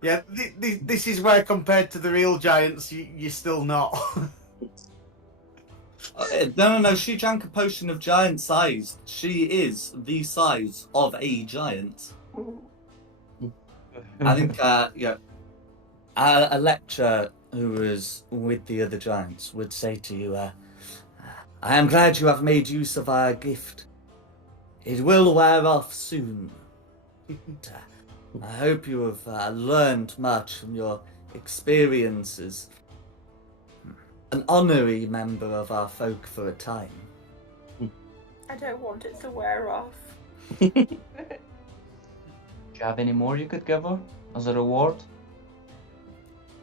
Yeah, this is where compared to the real giants, you're still not. No. She drank a potion of giant size. She is the size of a giant. I think, a lecturer who was with the other giants would say to you, I am glad you have made use of our gift. It will wear off soon. I hope you have learned much from your experiences. An honorary member of our folk for a time. I don't want it to wear off. Do you have any more you could give her as a reward?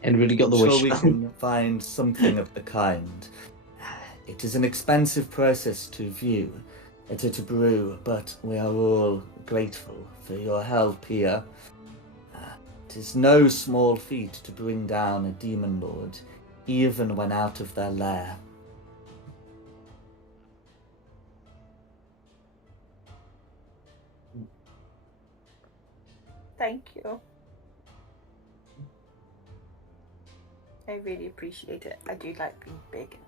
Anybody got the I'm wish sure we spell? can find something of the kind. It is an expensive process to view, to brew, but we are all grateful for your help here. It is no small feat to bring down a demon lord, even when out of their lair. Thank you. I really appreciate it. I do like being big.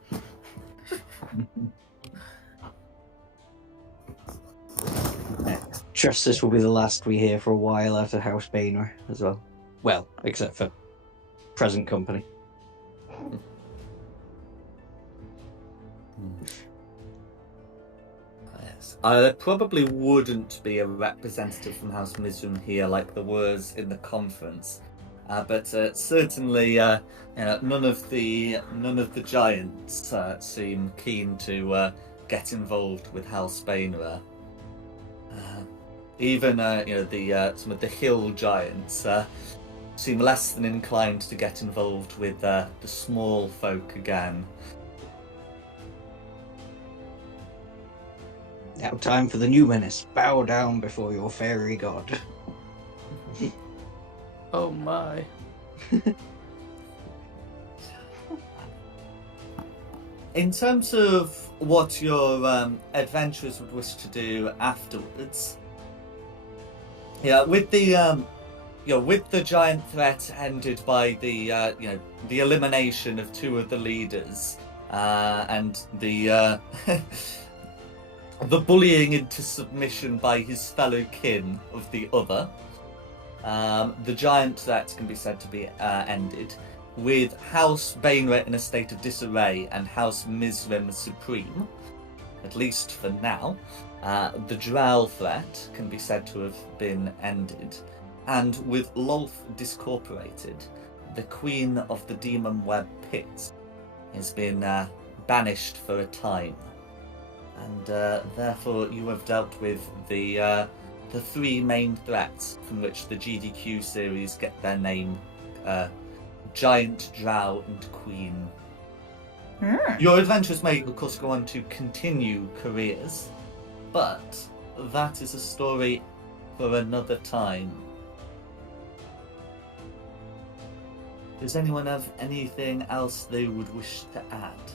Trust this will be the last we hear for a while out of House Boehner as well. Well, except for present company. Yes. There probably wouldn't be a representative from House Mizrum here like there was in the conference. But certainly, none of the giants seem keen to get involved with House Boehner. Even some of the hill giants seem less than inclined to get involved with the small folk again. Now time for the new menace. Bow down before your fairy god. Oh my. In terms of what your adventurers would wish to do afterwards, with the giant threat ended by the elimination of two of the leaders and the the bullying into submission by his fellow kin of the other. The giant threat can be said to be ended, with House Boehner in a state of disarray and House Mizrim supreme, at least for now. The drow threat can be said to have been ended, and with Lolth discorporated, the Queen of the Demon Web Pit has been banished for a time, and therefore you have dealt with the three main threats from which the GDQ series get their name: Giant, Drow, and Queen. Your adventures may, of course, go on to continue careers, but that is a story for another time. Does anyone have anything else they would wish to add?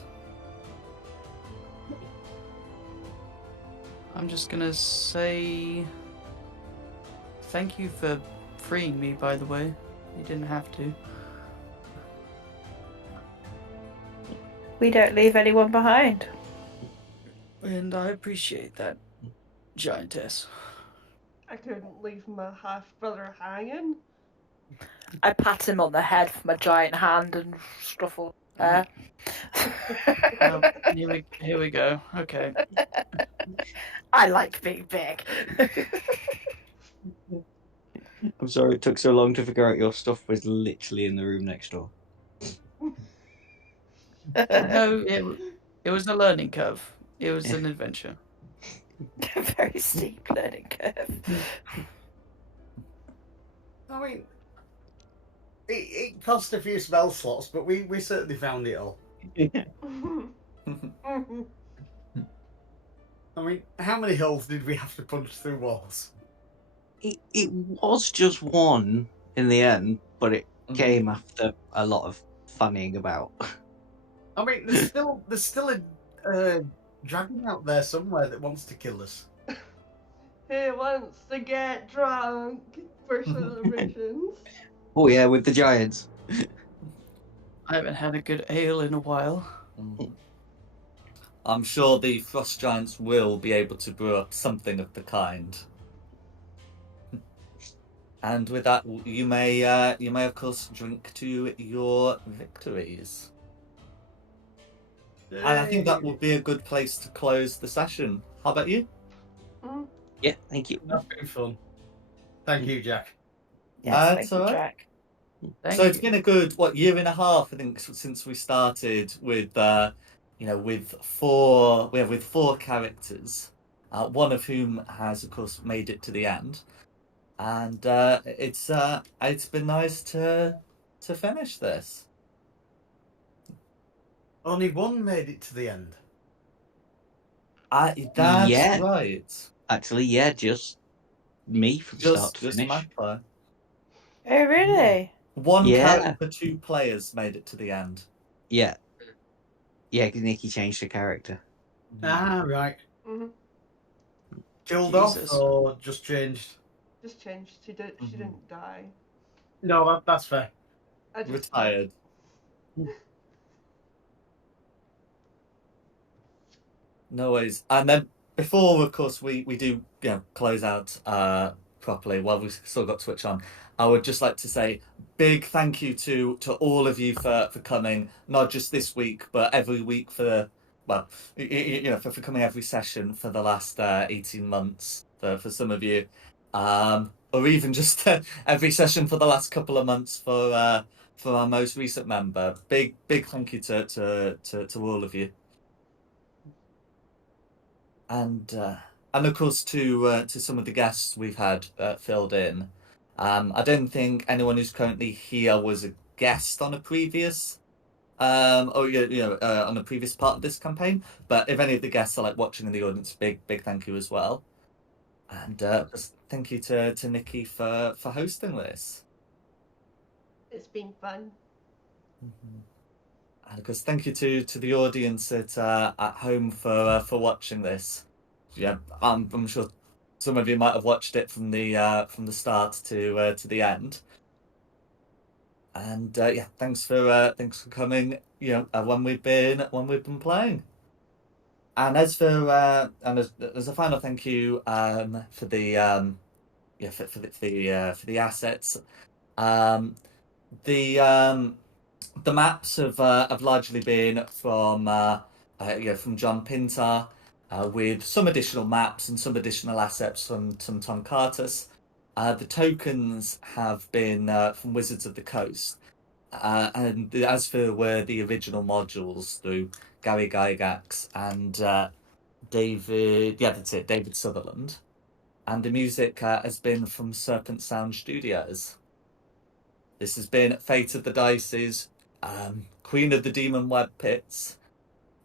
I'm just gonna say thank you for freeing me, by the way. You didn't have to. We don't leave anyone behind. And I appreciate that, giantess. I couldn't leave my half-brother hanging. I pat him on the head with my giant hand and struffle hair. Well, here we go. Okay. I like being big. I'm sorry it took so long to figure out your stuff was literally in the room next door. No, it was a learning curve. It was an adventure. A very steep learning curve. I mean, it cost a few spell slots, but we certainly found it all. I mean, how many holes did we have to punch through walls? It was just one in the end, but it came after a lot of fanning about. I mean, there's still a dragon out there somewhere that wants to kill us. He wants to get drunk for celebrations. Oh yeah, with the giants. I haven't had a good ale in a while. I'm sure the frost giants will be able to brew up something of the kind. And with that, you may of course drink to your victories. And I think that would be a good place to close the session. How about you? Mm. Yeah, thank you. That's been fun. Thank you, Jack. Yes, It's thank you, alright. Jack. Thank So it's you. been a good year and a half, I think, since we started with with four characters, one of whom has of course made it to the end, and it's been nice to finish this. Only one made it to the end. That's Yeah. right. Actually, yeah, just me from start to Just finish. Magpie. Oh, really? One Yeah. character for two players made it to the end. Yeah. Yeah, because Nikki changed her character. Ah, right. Mhm. Killed Jesus. off or just changed? Just changed. She didn't die. No, that's fair. I just Retired. No worries. And then before, of course, we do close out properly while we've still got Twitch on. I would just like to say big thank you to all of you for coming, not just this week, but every week for for coming every session for the last 18 months for some of you, or even just every session for the last couple of months for our most recent member. Big thank you to all of you. And of course to some of the guests we've had filled in. I don't think anyone who's currently here was a guest on a previous on a previous part of this campaign. But if any of the guests are like watching in the audience, big thank you as well. And just thank you to Nikki for hosting this. It's been fun. And of course, thank you to the audience at home for watching this. Yeah, I'm sure some of you might have watched it from the start to the end. And thanks for coming. When we've been playing. And as for as a final thank you for the for the assets. The maps have largely been from John Pintar, with some additional maps and some additional assets from Tom Cartus. The tokens have been from Wizards of the Coast, and as for were the original modules through Gary Gygax and David Sutherland, and the music has been from Serpent Sound Studios. This has been Fate of the Dice's Queen of the Demon Web Pits.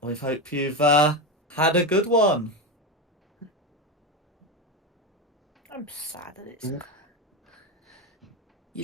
We hope you've had a good one. I'm sad that it's